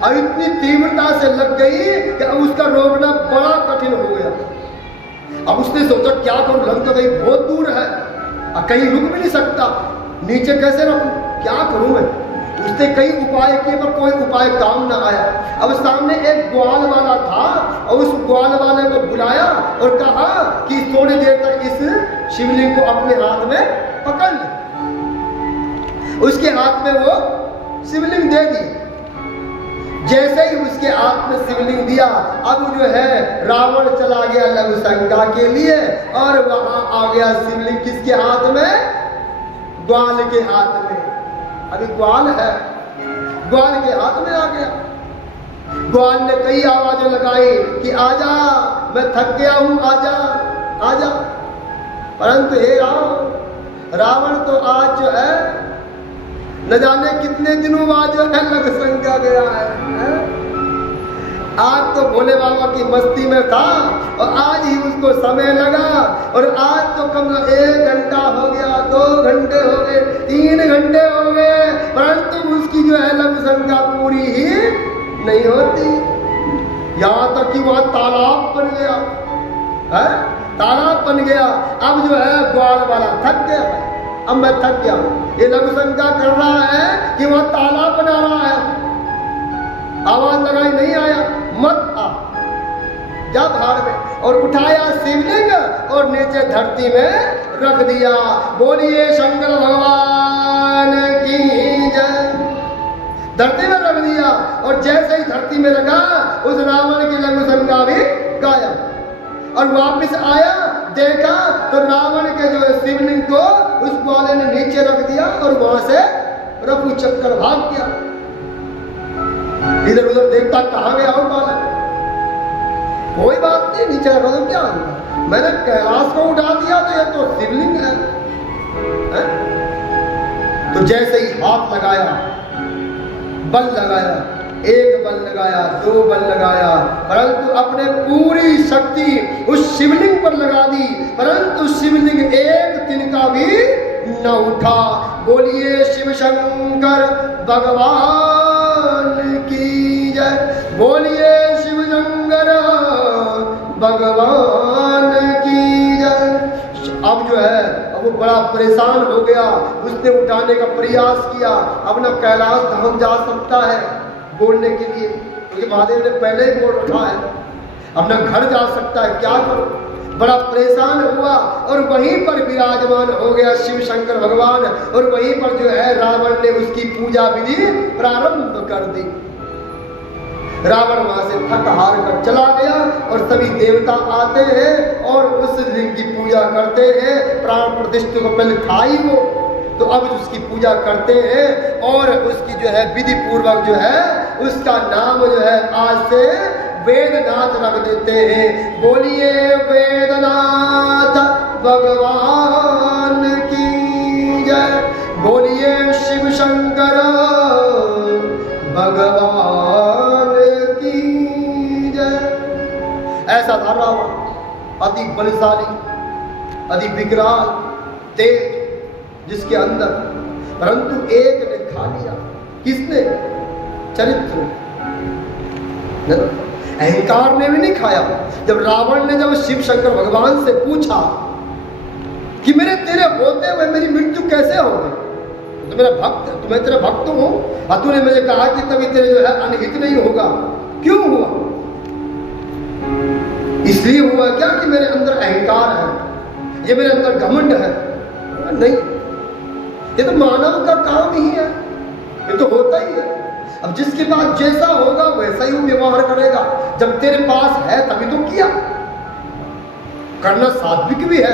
और इतनी तीव्रता से लग गई कि अब उसका रोकना बड़ा कठिन हो गया। अब उसने सोचा क्या करूं, लंका कहीं बहुत दूर है, कहीं रुक भी नहीं सकता, नीचे कैसे रखूं, क्या करूं मैं। उसने कई उपाय किए पर कोई उपाय काम ना आया। अब सामने एक ग्वाल वाला था और उस ग्वाल वाले को बुलाया और कहा कि थोड़ी देर तक इस शिवलिंग को अपने हाथ में पकड़ ले। उसके हाथ में वो शिवलिंग दे दी। जैसे ही उसके हाथ में शिवलिंग दिया, अब जो है रावण चला गया लघु शंका के लिए और वहां आ गया शिवलिंग किसके हाथ में? ग्वाल के हाथ में। अभी ग्वाल है, ग्वाल के हाथ में आ गया। ग्वाल ने कई आवाजें लगाई कि आजा, मैं थक गया हूं, आजा आजा। परंतु हे रावण तो आज जो है न जाने कितने दिनों बाद जो है लघु शंका गया है। आज तो भोले बाबा की मस्ती में था और आज ही उसको समय लगा और आज तो कम 1 घंटा हो गया, 2 घंटे हो गए, 3 घंटे हो गए, परंतु उसकी जो है लघु शंका पूरी ही नहीं होती। यहाँ तक कि वह तालाब बन गया है, तालाब बन गया। अब जो है ग्वाल वाला थक गया, अब मैं थक गया, ये लघु शंका कर रहा है कि वह तालाब बना रहा है। आवाज लगाई, नहीं आया, मत आ, जा भाड़ में। और उठाया शिवलिंग और नीचे धरती में रख दिया। बोलिए शंकर भगवान की जय। धरती में रख दिया और जैसे ही धरती में रखा उस रावण की लघु शंका भी गायब। और वापस आया, देखा तो रावण के जो शिवलिंग को उस ग्वाले ने नीचे रख दिया और वहां से रफू चक्कर भाग गया। इधर उधर देखता कहां गया और ग्वाला, कोई बात नहीं, नीचे रखा तो क्या होगा, मैंने कैलाश को उठा दिया तो ये तो शिवलिंग है? तो जैसे ही हाथ लगाया, बल लगाया, 1 बल लगाया, 2 बल लगाया, परंतु अपने पूरी शक्ति उस शिवलिंग पर लगा दी, परंतु शिवलिंग एक तिनका भी न उठा। बोलिए शिव शंकर भगवान बोलिए शिव शंकर भगवान की जय। अब जो है अब वो बड़ा परेशान हो गया, उसने उठाने का प्रयास किया। अब ना कैलाश धाम जा सकता है बोलने के लिए, क्योंकि महादेव ने पहले ही बोल रखा है। अब ना घर जा सकता है, क्या करो, बड़ा परेशान हुआ और वहीं पर विराजमान हो गया शिव शंकर भगवान। और वहीं पर जो है रावण ने उसकी पूजा विधि प्रारंभ कर दी। रावण वहां से थक हार कर चला गया और सभी देवता आते हैं और उस लिंग की पूजा करते हैं। प्राण प्रतिष्ठा को पहले था ही वो, तो अब उसकी पूजा करते हैं और उसकी जो है विधि पूर्वक जो है उसका नाम जो है आज से वेदनाथ रख देते हैं। बोलिए वेदनाथ भगवान की जय। बोलिए शिव शंकर भगवान की जय। ऐसा था रावण, अति बलशाली, अति विकराल, तेज, जिसके अंदर, परंतु एक ने खा लिया। किसने? चरित्र। अहंकार ने भी नहीं खाया। जब रावण ने जब शिव शंकर भगवान से पूछा कि मेरे तेरे होते हुए मेरी मृत्यु कैसे हो गई, तो मेरा भक्त, तुम्हें तेरा भक्त हूं और तूने मुझे कहा कि तभी तेरे जो है अनहित नहीं होगा, क्यों हुआ? इसलिए हुआ क्या कि मेरे अंदर अहंकार है, ये मेरे अंदर घमंड है? नहीं, ये तो मानव का काम ही है, ये तो होता ही है। अब जिसके पास जैसा होगा वैसा ही वो व्यवहार करेगा। जब तेरे पास है तभी तो किया, करना सात्विक भी है।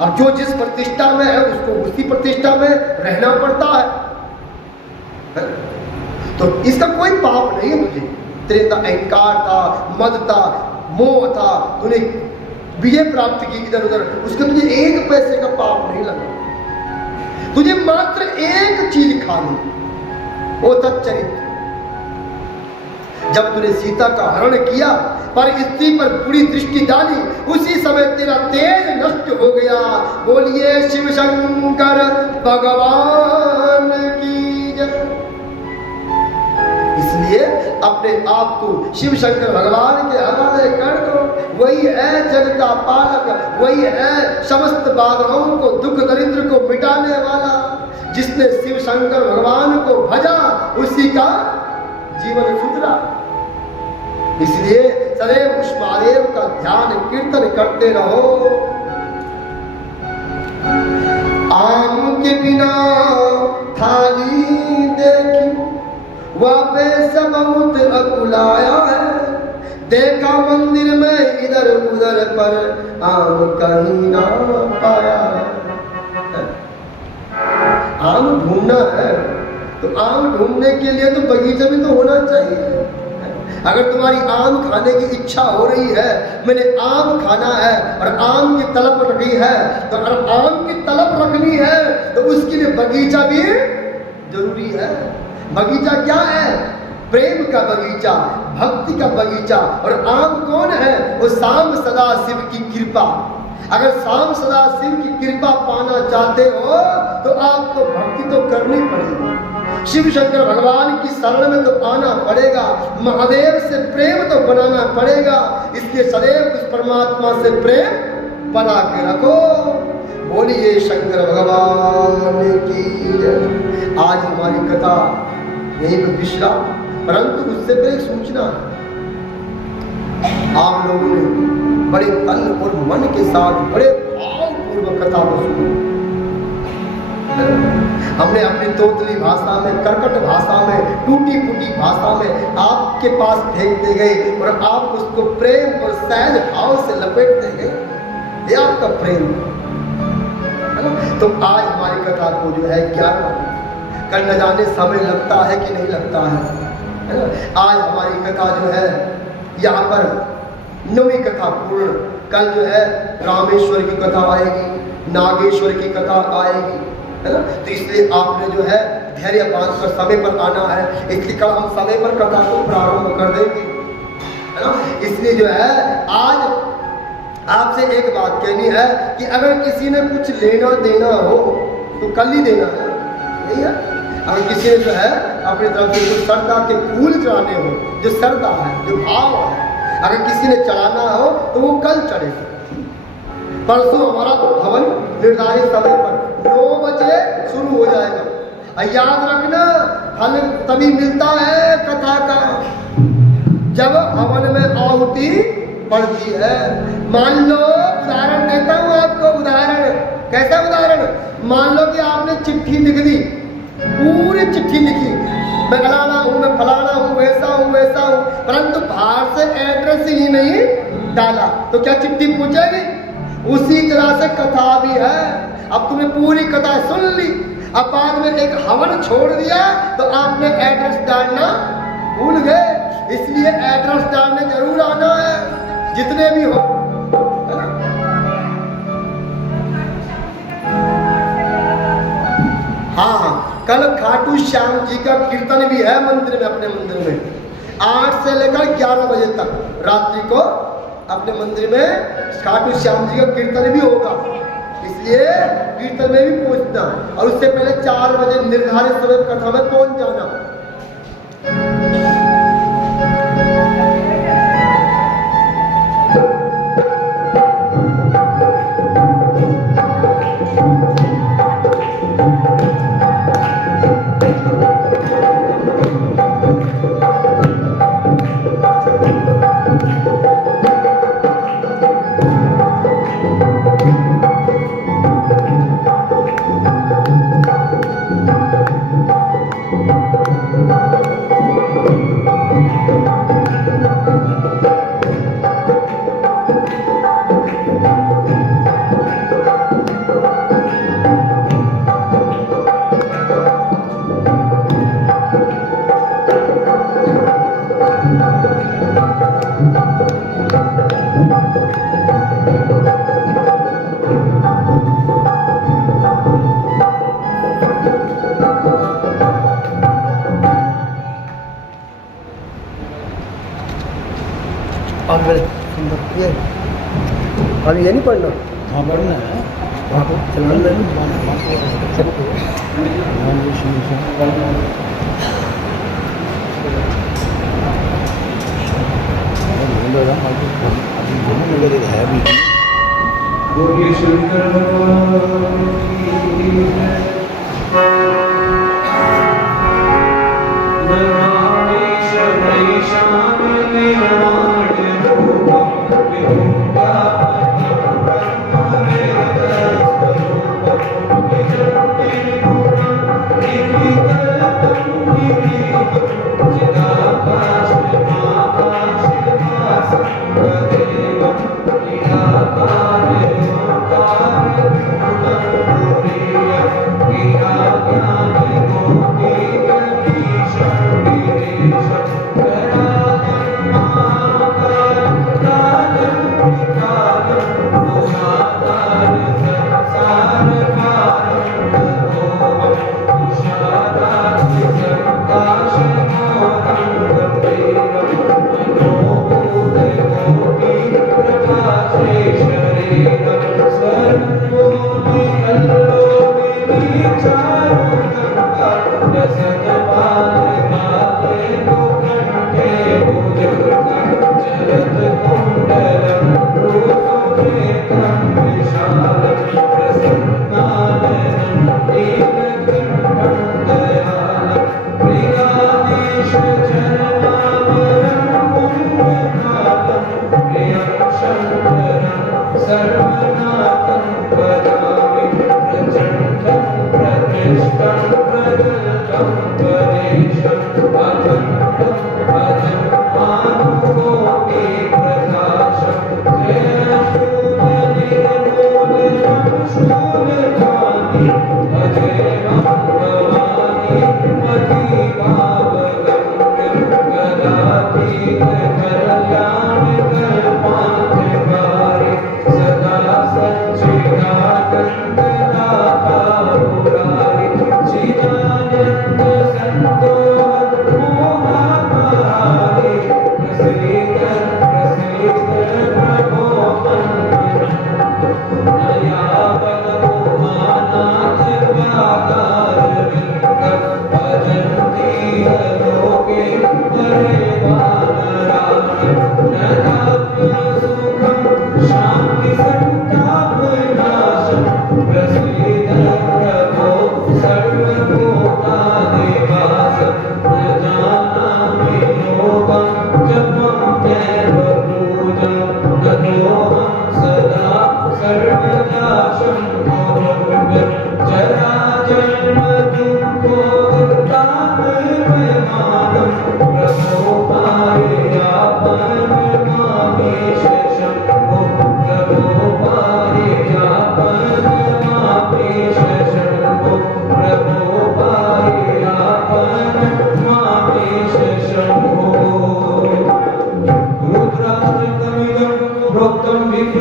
अब जो जिस प्रतिष्ठा में है उसको उसी प्रतिष्ठा में रहना पड़ता है। तो इसका कोई पाप नहीं है तुझे। तेरे अंदर अहंकार था, मद था, मोह था, तूने विजय प्राप्त की इधर उधर, उसके तुझे एक पैसे का पाप नहीं लगा। तुझे मात्र एक चीज खानी, वो तत्चरित्र। जब तूने सीता का हरण किया पर स्त्री पर बुरी दृष्टि डाली, उसी समय तेरा तेज नष्ट हो गया। बोलिए शिव शंकर भगवान की जय। इसलिए अपने आप को शिव शंकर भगवान के हवाले कर दो। वही है जग का पालक, वही है समस्त बाधाओं को, दुख दरिद्र को मिटाने वाला। जिसने शिव शंकर भगवान को भजा उसी का जीवन सुधरा। इसलिए सदैव उस महादेव का ध्यान कीर्तन करते रहो। आम के बिना थाली देखी वह से बहुत अकुलाया है। देखा मंदिर में इधर उधर पर आम कहीं ना पाया है। आम ढूंढना है तो आम ढूंढने के लिए तो बगीचा भी तो होना चाहिए। अगर तुम्हारी आम खाने की इच्छा हो रही है, मैंने आम खाना है और आम की तलब रखी है, तो अगर आम की तलब रखनी है तो उसके लिए बगीचा भी जरूरी है। बगीचा क्या है? प्रेम का बगीचा, भक्ति का बगीचा। और आम कौन है? वो शाम सदा शिव की कृपा। अगर शाम सदा शिव की कृपा पाना चाहते हो तो आपको भक्ति तो करनी पड़ेगी, शिव शंकर भगवान की शरण में तो आना पड़ेगा, महादेव से प्रेम तो बनाना पड़ेगा। इसलिए सदैव उस परमात्मा से प्रेम बना के रखो। बोलिए शंकर भगवान की जय। आज हमारी कथा यहीं पर विश्राम, परंतु उससे पहले सूचना है। आप लोगों ने बड़े तन और मन के साथ बड़े भावपूर्वक कथा को सुना। हमने अपनी तोतली भाषा में, कर्कट भाषा में, टूटी फूटी भाषा में आपके पास फेंकते गए और आप उसको प्रेम और सहज भाव से लपेटते गए। ये आपका प्रेम है ना। तो आज हमारी कथा को जो है 11 कल न जाने समय लगता है कि नहीं लगता है ना। आज हमारी कथा जो है यहाँ पर 9वीं कथा पूर्ण। कल जो है रामेश्वर की कथा आएगी, नागेश्वर की कथा आएगी, है ना। तो इसलिए आपने जो है धैर्य बांधकर समय पर आना है। इसलिए कल हम समय पर कथा को प्रारंभ कर देंगे, है ना। इसलिए जो है आज आपसे एक बात कहनी है कि अगर किसी ने कुछ लेना देना हो तो कल ही देना है, नहीं है। अगर किसी ने जो है अपनी तरफ से कुछ श्रद्धा के फूल चढ़ाने हो, जो श्रद्धा है, जो भाव है, अगर किसी ने चढ़ाना हो तो वो कल चढ़ेगा। परसों हमारा हवन निर्धारित समय पर 9 बजे शुरू हो जाएगा। और याद रखना, फल तभी मिलता है कथा का जब हवन में आहुति पड़ती है। मान लो, उदाहरण देता हूँ आपको, उदाहरण। कैसा उदाहरण? मान लो कि आपने चिट्ठी लिख दी, पूरी चिट्ठी लिखी, मैं फलाना हूँ, मैं फलाना हूँ, वैसा हूँ, वैसा हूँ, परंतु बाहर से एड्रेस ही नहीं डाला, तो क्या चिट्ठी पहुंचेगी? उसी तरह से कथा भी है। अब तुमने पूरी कथा सुन ली, अब बाद में एक हवन छोड़ दिया तो आपने एड्रेस डालना भूल गए। इसलिए एड्रेस डालने जरूर आना है, जितने भी हो। हाँ, कल खाटू श्याम जी का कीर्तन भी है मंदिर में, अपने मंदिर में 8 से लेकर 11 बजे तक रात्रि को अपने मंदिर में खाटू श्याम जी का कीर्तन भी होगा। इसलिए कीर्तन में भी पहुंचना, और उससे पहले 4 बजे निर्धारित समय कथा में पहुंच जाना। और ये नहीं पढ़ना? हाँ, पढ़ना है। वहाँ पर चलाना है भी। बोलिए शंकर भगवान की जय। धर्माधीश वैशाख निर्माण रूप विभुता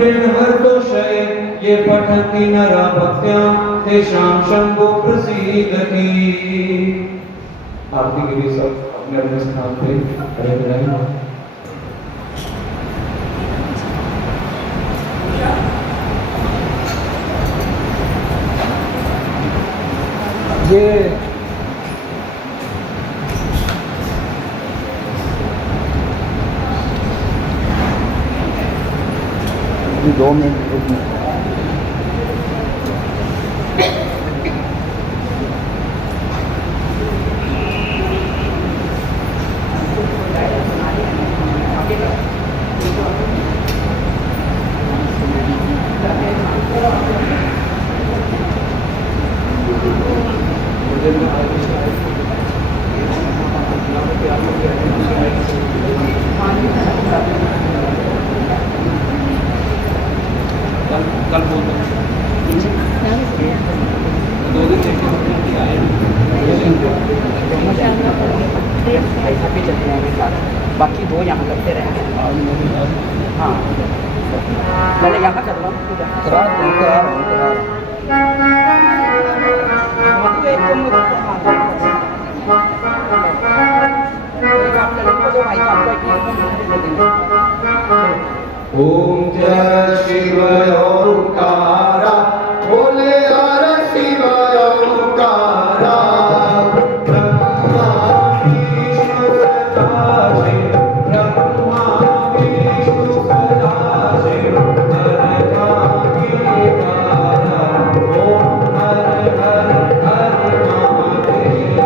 गृहर्दोषये ये पठन्ति नरा भक्त्या तेषां शम्भो प्रसीदति। आरती के लिए सब अपने अपने स्थान पे खड़े हो जाएं। ये अभी 2 मिनट 1 मिनट कल बोल दो 2 दिन लेके आए ऐसा भी चलते हैं मेरे साथ, बाकी 2 यहाँ करते रहेंगे। हाँ मैंने यहाँ कर रहा हूँ करा रहा हूँ। ओम जय शिव ओंकारा बोले हर शिव ओंकारा ब्रह्मा विष्णु सदाशिव ब्रह्मा विष्णु सदाशिव हर कारा ओम हर हर हर महादेव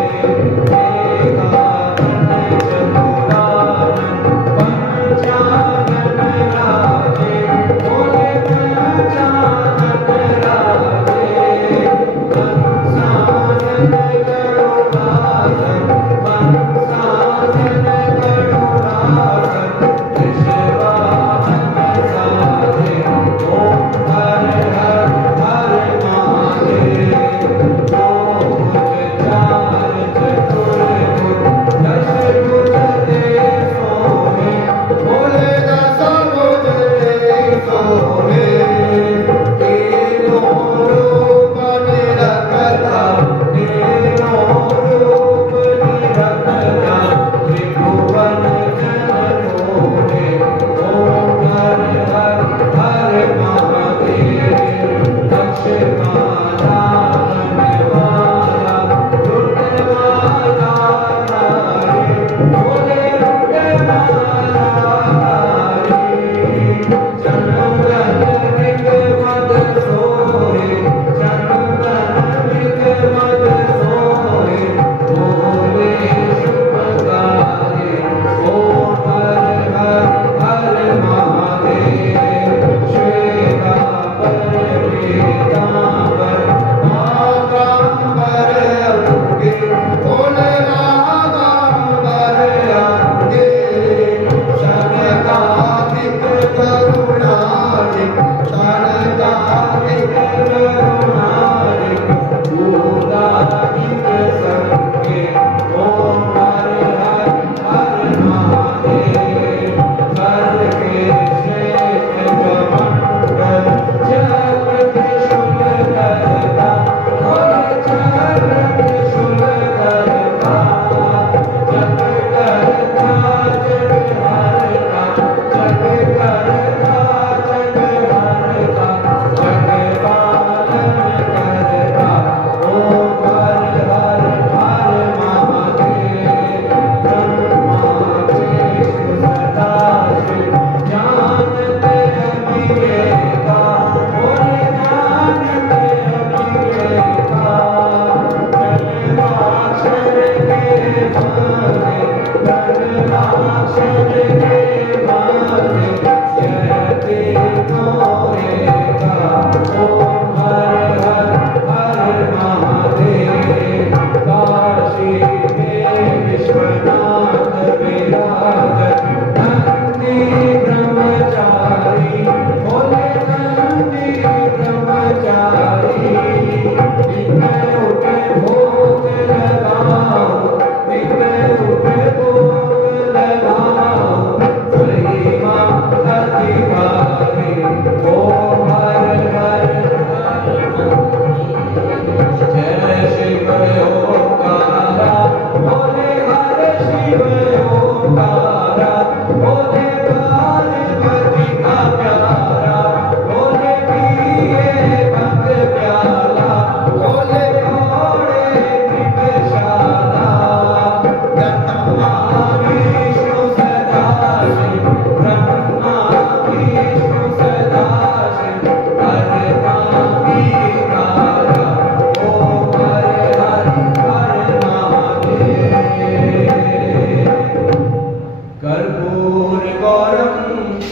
पंचानन राजे बोले पंचानन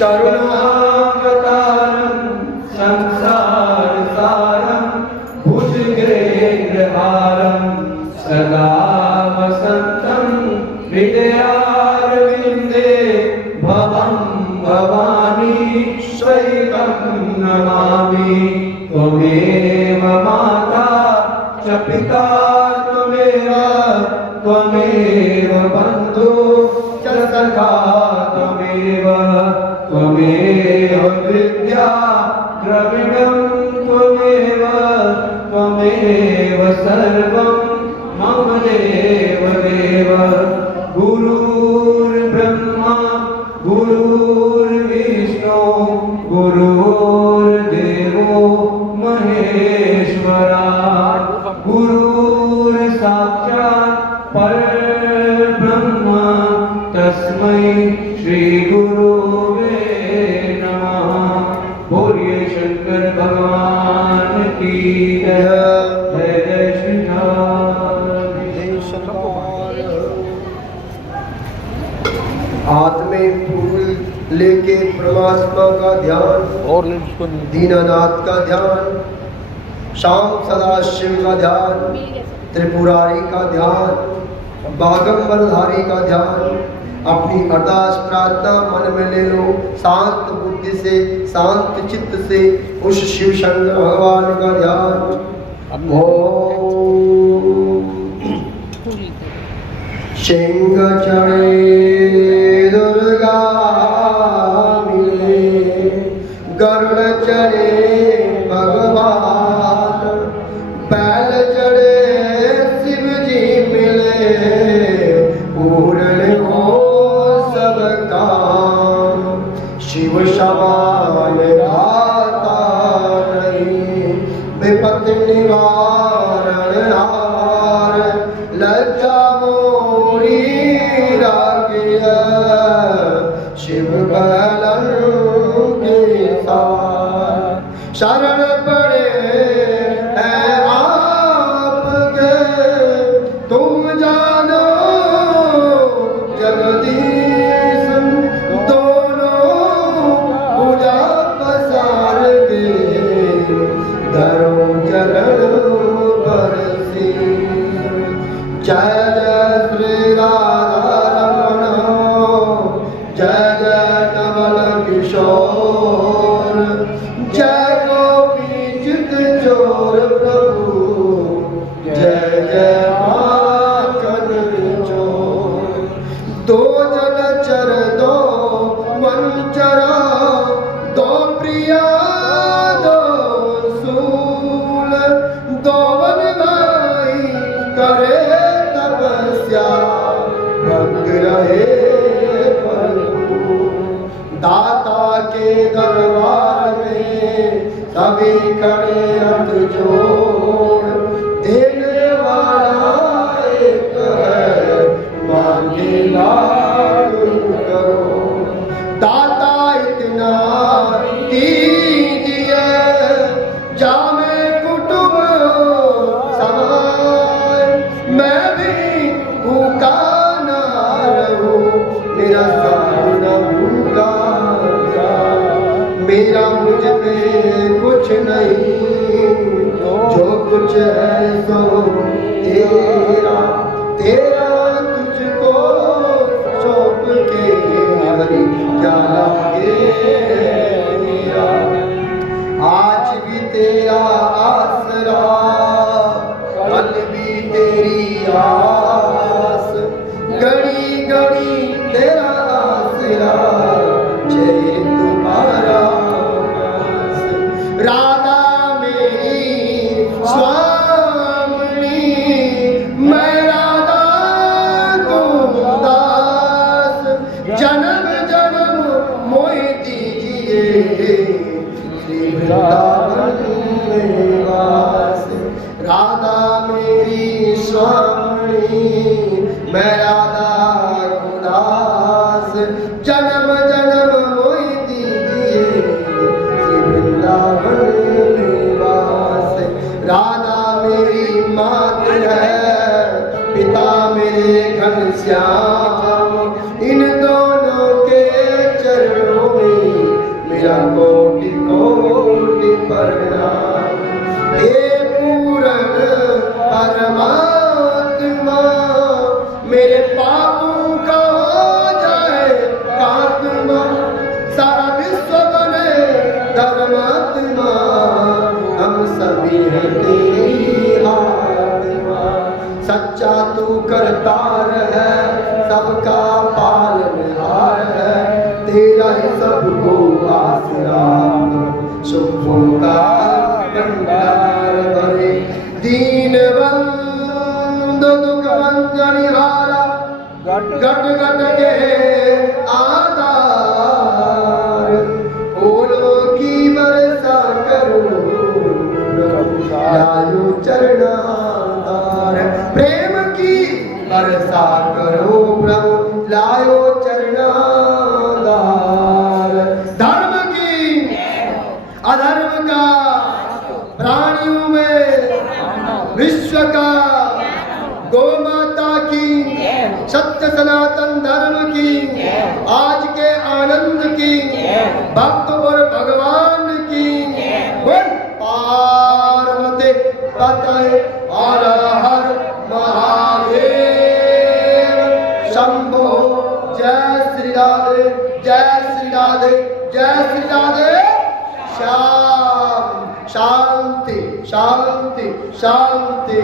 करुणावतारं संसार सारं भुजगेन्द्रहारं सदा वसन्तं हृदयारविन्दे भवं भवानी स्वैकं नमामि। त्वमेव माता च पिता त्वमेव बन्धु च सखा त्वमेव विद्या द्रविणं त्वमेव सर्वं मम देव। गुरुर्ब्रह्मा गुरुर्विष्णु गुरुर्देवो महेश्वरा गुरुर्साक्षात् परब्रह्म तस्मै श्री गुरुवे नमः। बोलिए शंकर भगवान की जय। जय जय श्री हाथ में फूल लेके परमात्मा का ध्यान, और इसको दीनानाथ का ध्यान, शाम सदाशिव का ध्यान, त्रिपुरारी का ध्यान, बागंबरधारी का ध्यान, अपनी अरदास प्रार्थना मन में ले लो, शांत बुद्धि से, शांत चित्त से उस शिव शंकर भगवान का ध्यान। ओम सिंह चढ़े दुर्गा मिले, गरुड़ चढ़े भगवान, बैल चढ़े शिव जी मिले, पूर्ण हो सब काम। शिव समान दाता नहीं, विपत्ति निवारण हार, लज्जा मोरी राखिया, शिव बलन के साथ। शरण पड़े हैं आपके, तुम जानो जगदीश, दोनों पूजा पसार के, धरो चरण पर शीश। जय जय श्री राधा रमण, जय जय नवल किशोर, जय गोपी चित चोर प्रभु, जय जय माखन चोर। दो जलचर दो वंचरा, दो प्रिया दो सूल, दो वन भाई करे तपस्या, भक्त रहे प्रभु। दाता के दरबार में सभी खड़े हाथ जोड़, देने वाला एक है, मांगे लाख करोड़। दाता इतना दीजिए, जामे कुटुंब समाए, मैं भी भूखा ना रहूं, मेरा सामना भूखा जाए। मेरा मुझ में कुछ नहीं, जो कुछ है सो तेरा, तेरा तुझको सौंप के हरी क्या लागे मेरा। आज भी तेरा आसरा, कल भी तेरी आस, घड़ी घड़ी तेरा आसरा, जय तुम्हारा पास। राधा मेरी स्वामिनी, मैं राधा को दास, जन्म जन्म मोहि दीजिए, श्री वृंदावन में वास। राधा मेरी स्वामिनी, मैं राधा को दास, जन्म जन्म मोहि दीजिए, श्री वृंदावन में वास। राधा मेरी माता है, पिता मेरे घनश्याम, इन दोनों के चरणों में करतार है, सबका पालनहार है, तेरा ही सबको आसरा, सुखों का भंडार भरे। दीन बंधु दुख भंजनिहारा, गट गट के आधार, फूलों की वर्षा करो, लायो चरणाधार। प्रेम की वर्षा करो प्रभु, लायो चरणाधार। धर्म की अधर्म का प्राणियों में, विश्व का गौ माता की, सत्य सनातन धर्म की, आज के आनंद की, भक्त और भगवान की। बोल पार्वती पतये हर हर महादेव शंभो। जय श्री राधे, जय श्री राधे, जय श्री राधे। श्याम शांति शांति शांति।